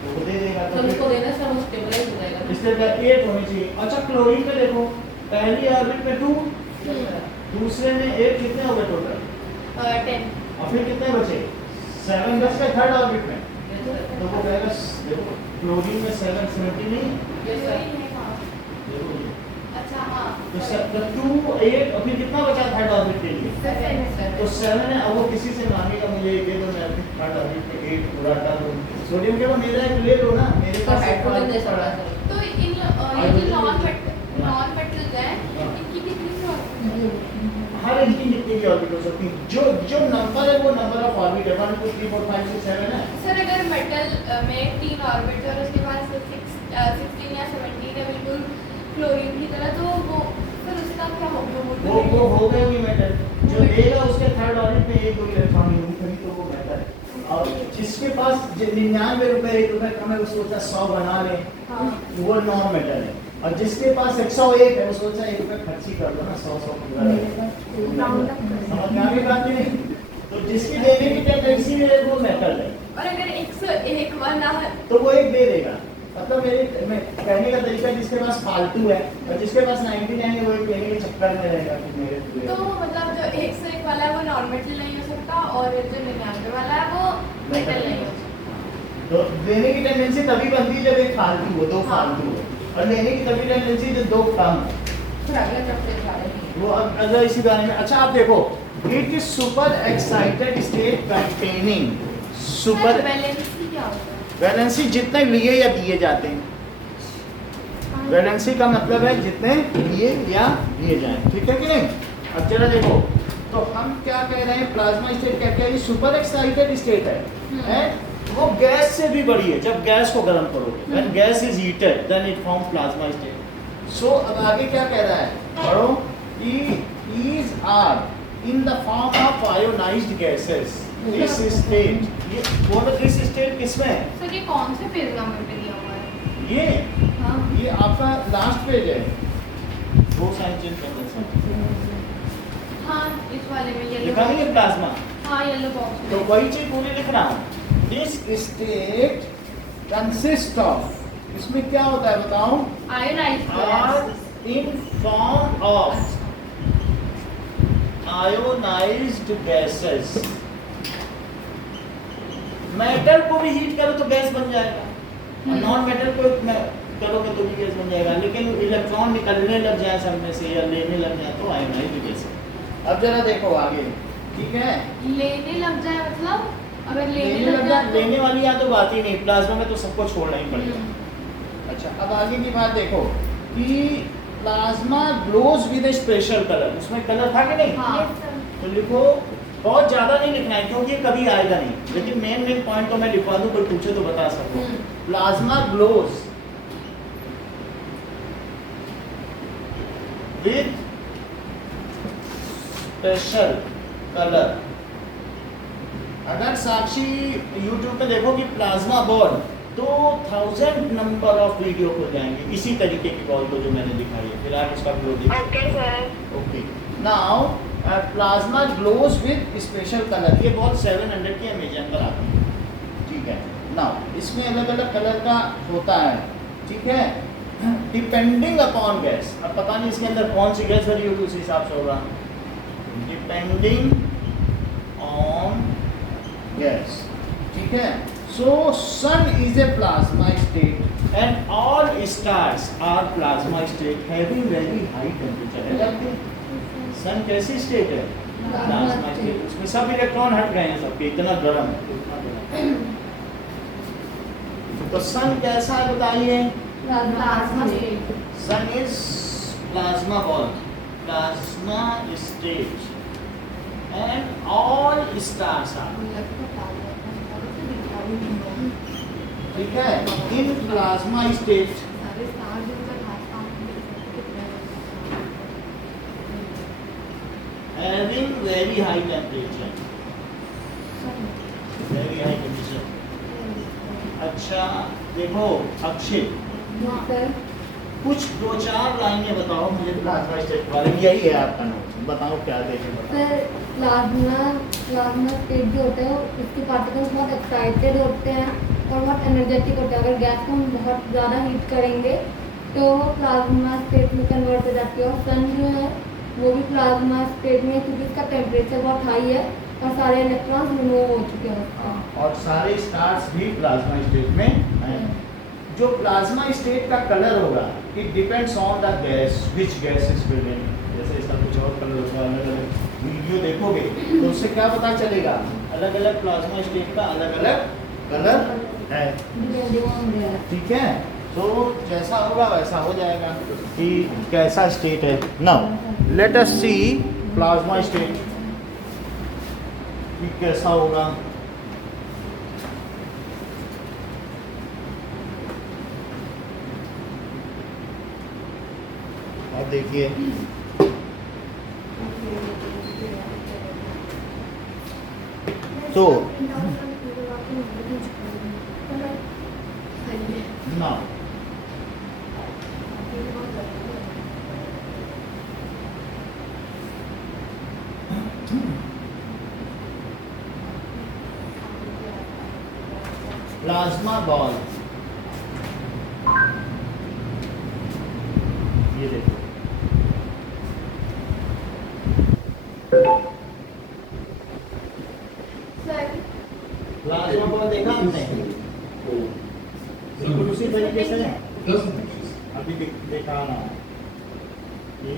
तो वो दे देगा। सर उसको देने से वो स्टेबलाइज हो जाएगा। इसलिए 8 होनी चाहिए। अच्छा क्लोरीन पे देखो, पहली ऑर्बिट में 2, दूसरे में 8, कितने हो गए टोटल? 10। और फिर कितने बचे? 7 बच गए थर्ड ऑर्बिट में। Yes, sir. तो वो कहेगा देखो क्लोरीन में 770 नहीं है, Yes, sir. देखो ये अच्छा हाँ। तो 2, 8 और फिर कितना बचा थर्ड ऑर्बिट के लिए? 7। तो 7 है। अब वो किसी से मांगेगा मुझे ये दे दो, मैं अपनी थर्ड ऑर्बिट में 8 पूरा डाल दूं। सोडियम के बाद मेरा एक ले लो ना, मेरे तो पास एक हाइड्रोजन दे पड़ा सकता है। है। तो इन ये जो नॉन मेटल्स हैं इनकी कितनी सी हर एक की जितनी भी ऑर्बिट हो सकती है, जो नंबर है वो नंबर ऑफ ऑर्बिट है, 1 2 3 4 5 6 7 है। सर अगर मेटल में 3 ऑर्बिट और उसके बाद 16 या 17 है बिल्कुल क्लोरीन की तरह, तो वो फिर उसका क्या होगा? वो हो गए भी मेटल। जो देगा उसके थर्ड ऑर्बिट में 1 2 इलेक्ट्रॉन होंगे, तभी तो वो मेटल है। और जिसके पास 99 रुपए 1 रुपए कम है वो सोचा 100 बना ले, हाँ। वो नॉन मेटल है। और जिसके पास 101 है वो सोचा 1 रुपए खर्च ही कर दो ना, 100 पूरा रहेगा। समझ में आ गई बात की नहीं? तो जिसकी देने की टेंडेंसी है वो मेटल है, और अगर 101 वाला है तो वो एक दे देगा। मतलब मैं कहने का तरीका जिसके पास फालतू है और जिसके पास 99 है वो एक लेने के चक्कर में रहेगा कि मेरे पूरे। तो मतलब जो 101 वाला है वो नॉन मेटल नहीं हो सकता और जो 99 वाला है वो मेटल नहीं हो सकता। तो देने की टेंडेंसी तभी बनती है जब एक फालतू हो, 2 फालतू हो, और लेने की तभी टेंडेंसी जब 2 कम हो। फिर अगला चैप्टर जा रहे हैं। वो अब अगर इसी बारे में अच्छा आप देखो, it is super excited state containing super valency क्या होता है? वैलेंसी जितने लिए या दिए जाते हैं। वैलेंसी का मतलब है जितने लिए या दिए जाएं, ठीक है कि नहीं? अब जरा देखो, तो हम क्या कह रहे हैं, प्लाज्मा स्टेट क्या है? ये सुपर एक्साइटेड स्टेट है, वो गैस से भी बड़ी है। जब गैस को गर्म करोगे, when gas is heated then it form plasma state. So अब आगे क्या कह रहा है, पढ़ो, these are in the form of ionized gases. This state, ये बोलो this state किसमें है? सर ये कौन से पेज नंबर पे दिया हुआ है? ये हाँ। ये आपका लास्ट पेज है, दो साइन चेंज कर दें। हाँ इस वाले में येलो लिखा नहीं है प्लाज्मा, हाँ येलो बॉक्स तो में वही चीज पूरी लिख रहा हूँ। दिस स्टेट कंसिस्ट ऑफ, इसमें क्या होता है बताओ, ionised are in form of ionised gases. Metal को भी हीट करो तो गैस बन जाएगा, और नॉन मेटल को करोगे तो भी गैस बन जाएगा, लेकिन इलेक्ट्रॉन निकलने लग जाए सब में से या लेने लग जाए तो आयोनाइज्ड गैस है। अब जरा देखो आगे, ठीक है। लेने लग जाए मतलब अगर लेने लग जाए, तो- लेने वाली यहाँ तो बात ही नहीं, प्लाज्मा में तो सबको छोड़ना ही पड़ेगा। हम्म। अच्छा, अब आगे की बात देखो कि plasma glows with a special colour, उसमें कलर था कि नहीं? हाँ तो लिखो, बहुत ज्यादा नहीं लिखना है क्योंकि ये कभी आएगा नहीं, लेकिन मेन पॉइंट तो मैं लिखवा दूं, कोई पूछे तो बता सकूं। Plasma glows with special colour. अगर साक्षी यूट्यूब पे देखोगी प्लाज्मा बॉल तो 1000 नंबर ऑफ वीडियो हो जाएंगे इसी तरीके की बॉल को जो मैंने दिखाई है। फिर आप इसका वीडियो देखिए। Okay sir. Okay, now plasma glows with special colour, ये बॉल 700 की अमेजन पर आती है, ठीक है। नाउ इसमें अलग अलग कलर का होता है, ठीक है, डिपेंडिंग अपॉन गैस। अब पता नहीं इसके अंदर कौन सी गैस भरी होगी, उस हिसाब से होगा। डिपेंडिंग ऑन गैस, ठीक है। So sun is a plasma state and all stars are plasma state having very high temperature. Sun कैसी स्टेट है? Plasma state. उसमें सब इलेक्ट्रॉन हट गए हैं, सबके इतना गर्म है, इतना गर्म है। तो सन कैसा है बताइए? Plasma state. Sun is plasma ball, plasma state and all stars are, ठीक है, in plasma state having very high temperature, very high temperature। अच्छा देखो अक्षय, कुछ 2-4 लाइनें बताओ मुझे प्लाज्मा स्टेट वाले, यही है आपका नोट, बताओ क्या देखें बताओ। सर प्लाज्मा स्टेट जो होता है उसके पार्टिकल्स बहुत एक्साइटेड होते हैं और बहुत एनर्जेटिक होते हैं। अगर गैस को हम बहुत ज़्यादा हीट करेंगे तो वो प्लाज्मा स्टेट में कन्वर्ट हो जाती है। और सन जो है वो भी प्लाज्मा स्टेट में, क्योंकि इसका टेम्परेचर बहुत हाई है और सारे इलेक्ट्रॉन्स रिमूव हो चुके हैं उससे। और सारे स्टार्स भी प्लाज्मा स्टेट में हैं। जो प्लाज्मा स्टेट का कलर होगा it depends on the gas, which gas is present. जैसे इसका कुछ और कलर होगा, अलग अलग वीडियो देखोगे तो उससे क्या पता चलेगा, अलग अलग प्लाज्मा स्टेट का अलग अलग कलर है, ठीक है। तो जैसा होगा वैसा हो जाएगा कि कैसा स्टेट है। नाउ लेट अस सी प्लाज्मा स्टेट कि कैसा होगा। अब देखिए तो ना प्लाज्मा बॉल, ये देखो प्लाज्मा बॉल देखा आपने, बिल्कुल उसी तरीके से अभी देखा ना, ये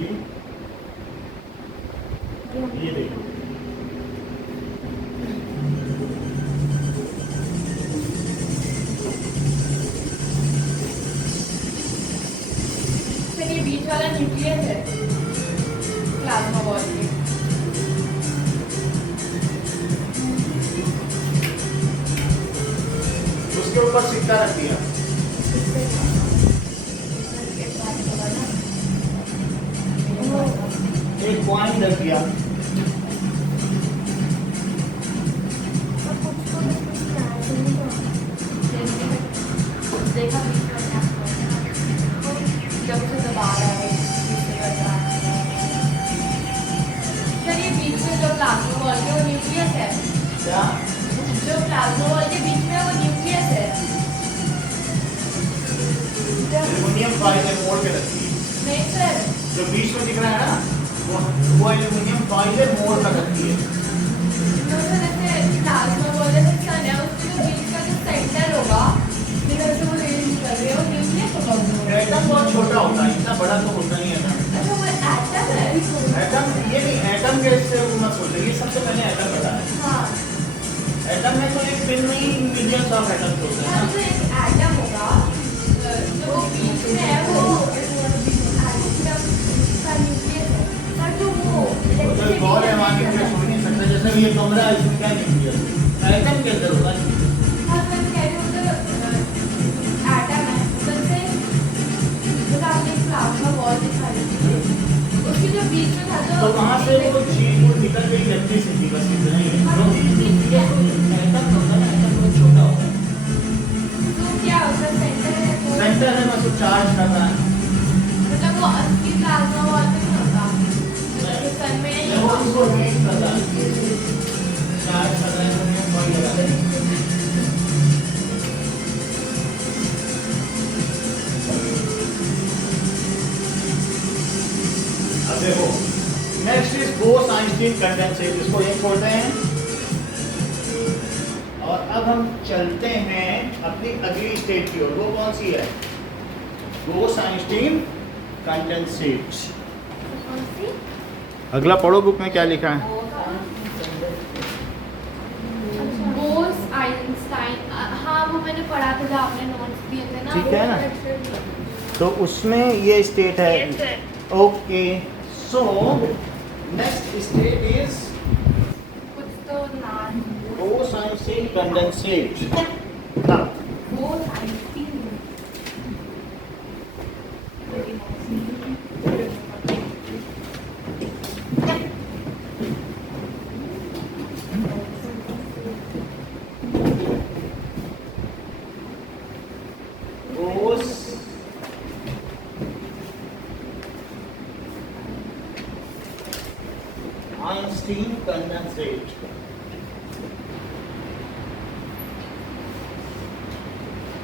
देखो सर ये बीच वाला न्यूक्लियस है प्लाज्मा बॉल के। उसके ऊपर सिक्का रख दिया, एक कॉइन रख दिया, देखा बीच में क्या जब से दबा रहा है सर ये बॉल के वो न्यूक्लियस है, क्या जो प्लाज्मा बॉल के बीच में है वो न्यूक्लियस है। एल्युमिनियम फॉइल में मोड़ के रखती है, नहीं सर, जो बीच में दिख रहा है ना वो एल्युमिनियम फॉइल में मोड़ कर रखती है। तो सर जैसे प्लाज्मा बॉल जैसे सन है उसके जो बीच का जो सेंटर होगा जिधर से वो रेज निकल रही है वो न्यूक्लियस होगा उसमें। एटम बहुत छोटा होता है, इतना बड़ा तो होता नहीं है ना। अच्छा वो एटम है। एटम ये नहीं, एटम कैसे वो मत सोचो, ये सबसे पहले एटम बताया। हाँ, एटम में तो एक पिन में ही मिलियंस ऑफ एटम्स होते हैं हाँ ना। तो एक एटम होगा जो वो बीच में है वो एटम का न्यूक्लियस है। पर जो वो तो एक बॉल है वहाँ न्यूक्लियस हो नहीं सकता, जैसे ये कमरा है इसमें क्या न्यूक्लियस, एटम के अंदर होगा। हाँ तो मैं कह रही हूँ जो एटम है उधर से जैसे आपने प्लाज्मा बॉल दिखा रही थी उसके जो बीच में था जो तो वहाँ से वो चीज वो निकल गई इलेक्ट्रिसिटी, बस इतना ही है। तो एटम होता है ना, एटम बहुत छोटा होता है। तो क्या होता है सेंटर है वो सेंटर है बस वो चार्ज कर रहा है। मतलब वो असली प्लाज्मा बॉल में नहीं होता जैसे सन में नहीं वो होता। उसको हीट कर रहा है, चार्ज कर रहा है, एल्युमिनियम फॉइल लगा रहा है। अब देखो नेक्स्ट इज बोस-आइंस्टीन कंडेंसेट, इसको ये छोड़ते हैं और अब हम चलते हैं अपनी अगली स्टेट की ओर। वो कौन सी है? Bose-Einstein condensate. कौन सी? अगला पढ़ो, बुक में क्या लिखा है? बोस आइंस्टाइन, हाँ वो मैंने पढ़ा था जब आपने नोट्स दिए थे ना। ठीक है ना? तो उसमें ये स्टेट है। Yes, sir. Okay, so next state is कुछ तो नाम बोस-आइंस्टीन कंडेंसेट। हाँ, Bose Einstein Bose-Einstein condensate.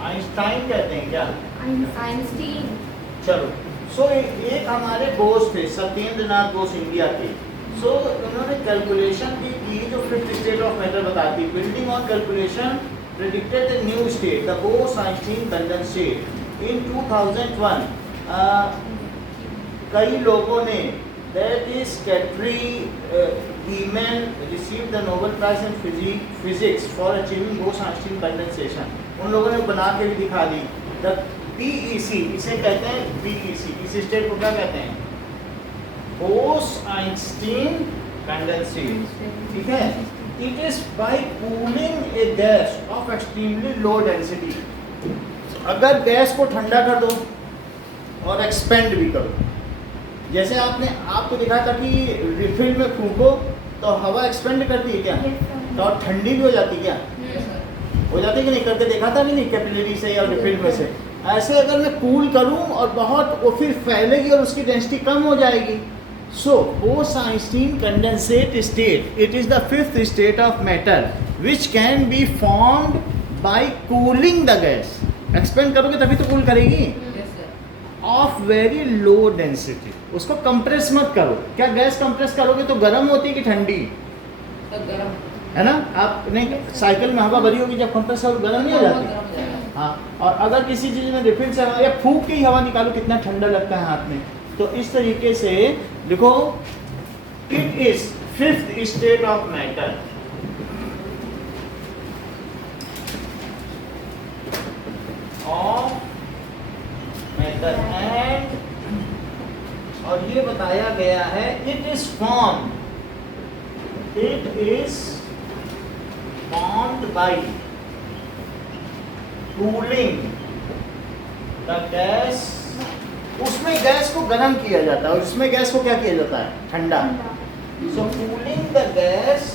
Einstein कहते हैं क्या? आइंस्टीन। चलो, सो एक हमारे बोस थे सत्येंद्र नाथ बोस इंडिया के। सो उन्होंने कैलकुलेशन की जो फिफ्थ स्टेट ऑफ मैटर बताती है, building on calculation predicted the new state the Bose Einstein condensate in 2001। कई लोगों ने that is Ketterle Wieman received the Nobel prize in physics for achieving Bose Einstein condensation. उन लोगों ने बना के भी दिखा दी। द PEC, इसे कहते हैं PEC, इस स्टेट को क्या कहते हैं? Bose-Einstein condensate. ठीक है, it is by cooling A gas of extremely low density. अगर गैस को ठंडा कर दो और एक्सपेंड भी करो, जैसे आपको दिखा था कि रिफिल में फूको तो हवा एक्सपेंड करती है क्या? तो और ठंडी भी हो जाती है क्या? हो जाती है कि नहीं? करके देखा था कि नहीं, कैपिलरी से या रिफिल में से। ऐसे अगर मैं कूल करूं और बहुत वो फिर फैलेगी और उसकी डेंसिटी कम हो जाएगी। So Bose Einstein condensate state, it is the fifth state of matter which can be formed by cooling the gas. Expand करोगे तभी तो कूल करेगी। Of very low density. उसको कंप्रेस मत करो। क्या गैस कंप्रेस करोगे तो गर्म होती है कि ठंडी? तो गरम है ना? आपने साइकिल में हवा भरी होगी, जब कंप्रेस करो गर्म नहीं हो जाती? गरम हो जाएगा। हाँ, और अगर किसी चीज़ में रिफिल से या फूंक के ही हवा निकालो, कितना ठंडा लगता है हाथ में। तो इस तरीके से लिखो, it is fifth state of matter. Of matter and, और ये बताया गया है it is form, it is formed by cooling the gas. उसमें गैस को गर्म किया जाता है और इसमें गैस को क्या किया जाता है? ठंडा। So cooling the gas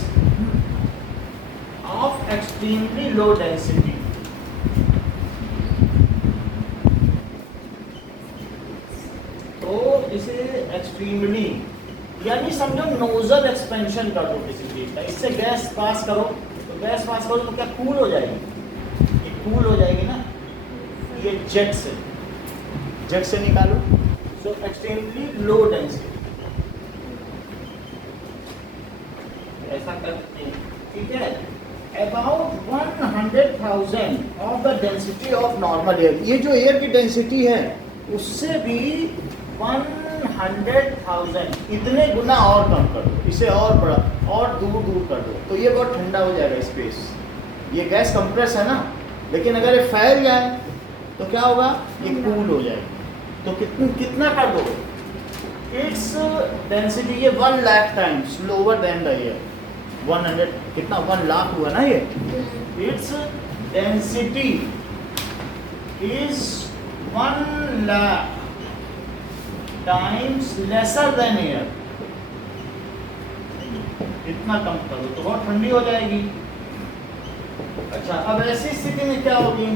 of extremely low density. तो इसे एक्सट्रीमली यानी समझो नोजल एक्सपेंशन कर दो किसी चीज का, इससे गैस पास करो, तो गैस पास करो तो क्या कूल हो जाएगी? ये कूल हो जाएगी ना, ये जेट से निकालो। सो एक्सट्रीमली लो डेंसिटी, ऐसा करते हैं, ठीक है। About 100,000 of the density of normal air, ये जो एयर की डेंसिटी है उससे भी 100,000 इतने गुना और कम कर दो, इसे और बड़ा और दूर दूर कर दो, तो ये बहुत ठंडा हो जाएगा स्पेस। ये गैस कंप्रेस है ना, लेकिन अगर ये फैल जाए तो क्या होगा? ये कूल हो जाएगी। तो कितना कर दो? इट्स डेंसिटी ये 1 lakh times lower than the air. 100 कितना? 1 लाख हुआ ना ये। Its density is 1 lakh times lesser than air. इतना कम करो तो बहुत ठंडी हो जाएगी। अच्छा, अब ऐसी स्थिति में क्या होगी?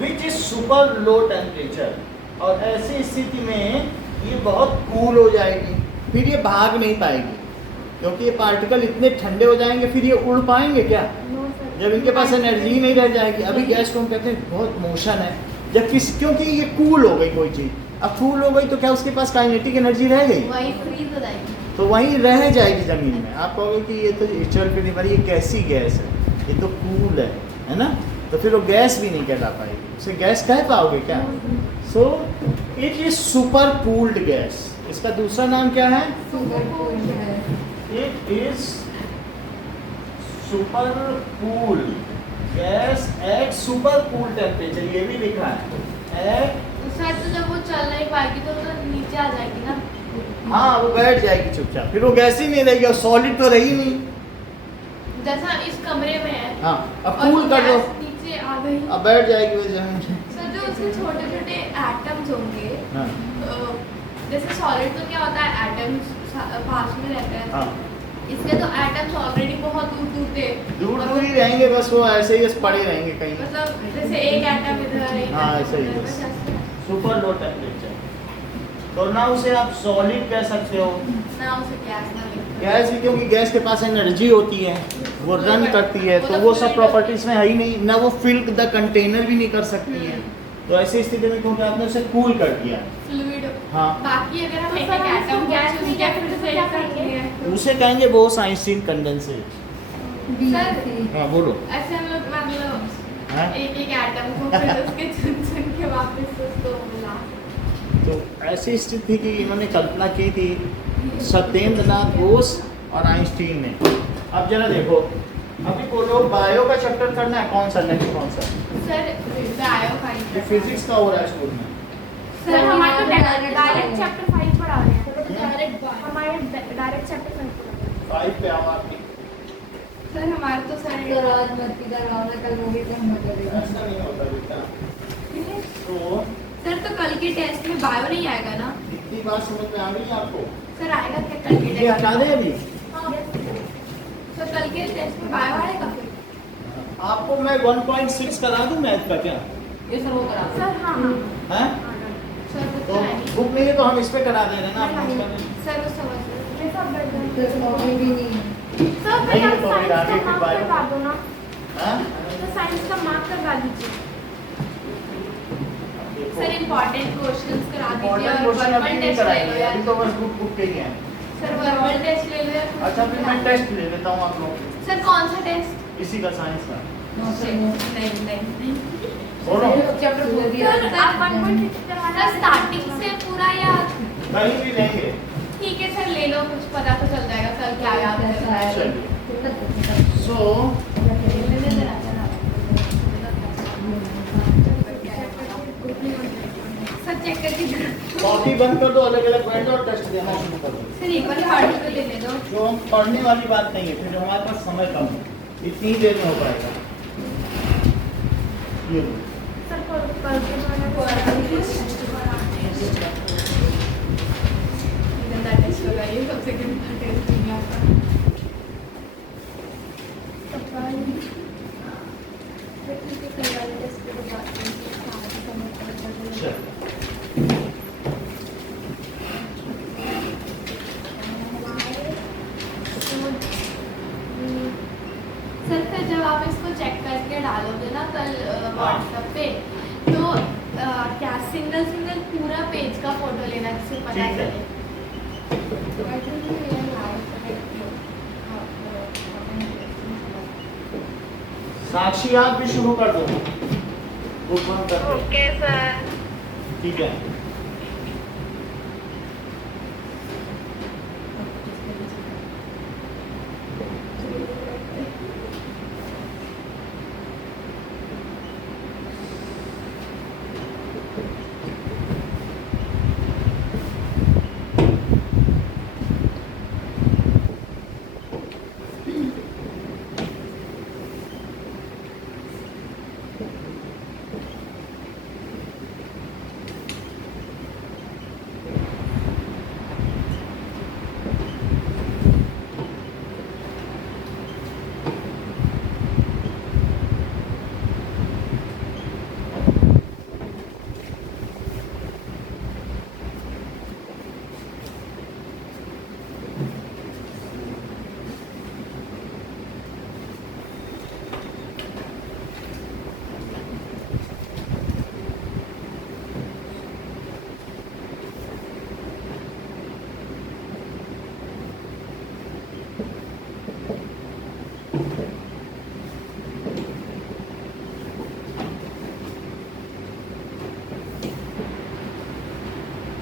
Which is super low temperature, और ऐसी स्थिति में ये बहुत कूल हो जाएगी, फिर ये भाग नहीं पाएगी क्योंकि ये पार्टिकल इतने ठंडे हो जाएंगे, फिर ये उड़ पाएंगे क्या? जब इनके पास एनर्जी नहीं रह जाएगी। अभी गैस को हम कहते हैं बहुत मोशन है, जब क्योंकि ये कूल हो गई कोई चीज़, अब कूल हो गई तो क्या उसके पास काइनेटिक एनर्जी रह गई? वही फ्रीज हो जाएगी, तो वहीं रह जाएगी ज़मीन में। आप कहोगे कि ये तो एचुअल पे नहीं भरी, ये कैसी गैस है, ये तो कूल है ना? तो फिर वो गैस भी नहीं कहला पाएगी, उसे गैस कह पाओगे क्या? So it is super cooled gas. इसका दूसरा नाम क्या है? It is super cool gas at super cool temperature, ये भी लिखा है एट। सर तो जब वो चल नहीं पाएगी तो नीचे आ जाएगी ना। हाँ, वो बैठ जाएगी चुपचाप, फिर वो गैस ही नहीं रहेगी और सॉलिड तो रही नहीं। जैसा इस कमरे में है। हाँ, अब और कूल कर दो, गैस नीचे आ गई, अब बैठ जाएगी वो जमीन पे। सर जो उसके छोटे छोटे एटम्स होंगे, हाँ, जैसे सॉलिड तो क्या होता है, एटम्स पास में रहते हैं। हाँ, इसके तो एटम्स ऑलरेडी बहुत दूर दूर थे, दूर दूर ही रहेंगे, बस वो ऐसे ही बस पड़े रहेंगे कहीं। मतलब जैसे एक एटम इधर एक हाँ, atom ऐसे ही इधर, बस। बस ऐसे। सुपर लो टेम्परेचर, तो ना उसे आप सॉलिड कह सकते हो, ना उसे गैस ना लिक्विड। गैस ही, क्योंकि गैस के पास एनर्जी होती है, वो रन करती है, तो वो सब प्रॉपर्टीज में है ही नहीं ना, वो फिल द कंटेनर भी नहीं कर सकती है। तो ऐसी स्थिति में क्योंकि आपने उसे कूल कर दिया। फ्लूइड। हाँ, बाकी अगर हम तो एक सर, एक एटम गैस गैस नहीं क्या कहते फिर तो से क्या करते कहेंगे? हैं, उसे कहेंगे बोस-आइंस्टीन कंडेंसेट। हाँ, बोलो। ऐसे हम लोग मतलब हाँ? एक एक एटम को फिर उसके चुन के वापस उसको मिला। तो ऐसी स्थिति की इन्होंने कल्पना की थी सत्येंद्र नाथ बोस और आइंस्टीन ने। अब जरा देखो, अभी बोलो बायो का चैप्टर करना है, कौन सा नेक्स्ट कौन सा? सर बायो का ये फिजिक्स का हो रहा है स्कूल में। सर हमारे तो डायरेक्ट चैप्टर 5 पढ़ा रहे हैं, डायरेक्ट हमारे डायरेक्ट चैप्टर 5 पढ़ा रहे हैं। 5 पे आओ आपकी। सर हमारे तो सर तो राजमती का रावना कल होगी तो हम करेंगे। ऐसा नहीं होता बेटा। तो सर तो कल के टेस्ट में बायो नहीं आएगा ना? इतनी बात समझ में आ गई आपको? सर आएगा क्या कल के ये टेस्ट? हटा दें अभी। हाँ। सर कल के टेस्ट में बायो आएगा फिर? आपको मैं 1.6 करा दूं मैथ का क्या? ये सर वो करा दो। सर हाँ हैं? सर वो तो तो आएगी। बुक नहीं है तो हम इस पे करा दे रहे हैं ना, आप उसका नहीं। सर वो समझ रहे हैं। ये सब बढ़ गया। तो कॉपी भी नहीं है। सर नहीं फिर है आप तो फिर साइंस आगे का फिर मार्क बायो। करवा दो ना, हैं? तो साइंस का मार्क करवा दीजिए। सर इम्पोर्टेंट क्वेश्चंस करा दीजिए इम्पोर्टेंट और क्वेश्चन अभी वर्बल नहीं टेस्ट ले कराएंगे, लो यार। अभी तो बस बुक के ही हैं। सर वर्बल टेस्ट ले लो या कुछ अच्छा, फिर मैं टेस्ट ले लेता हूँ आप लोगों को, सर कौन सा टेस्ट? किसी का साइंस का। नहीं बोलो, चैप्टर बोल दिया। सर आप 1.6 करवाना सर स्टार्टिंग से पूरा या कहीं भी लेंगे। ठीक है सर ले लो, कुछ पता तो चल जाएगा कल क्या याद है। चलिए, सो सर चेक करके कॉपी बंद कर दो, अलग अलग बैठ और टेस्ट देना शुरू कर दो। सर एक बार पढ़ के ले लो। जो हम पढ़ने वाली बात नहीं है, फिर हमारे पास समय कम है, इतनी देर में हो पाएगा। ये लो। सर कल के मैंने गंदा टेस्ट होगा ये, सबसे गंदा टेस्ट दुनिया का। चलो। कल व्हाट्सएप पे, तो क्या सिंगल सिंगल पूरा पेज का फोटो लेना जिससे पता ठीक है। चले। साक्षी आप भी शुरू कर दो, बुक बंद कर दो। Okay sir. ठीक है।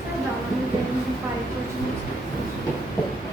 Sir, download 5%.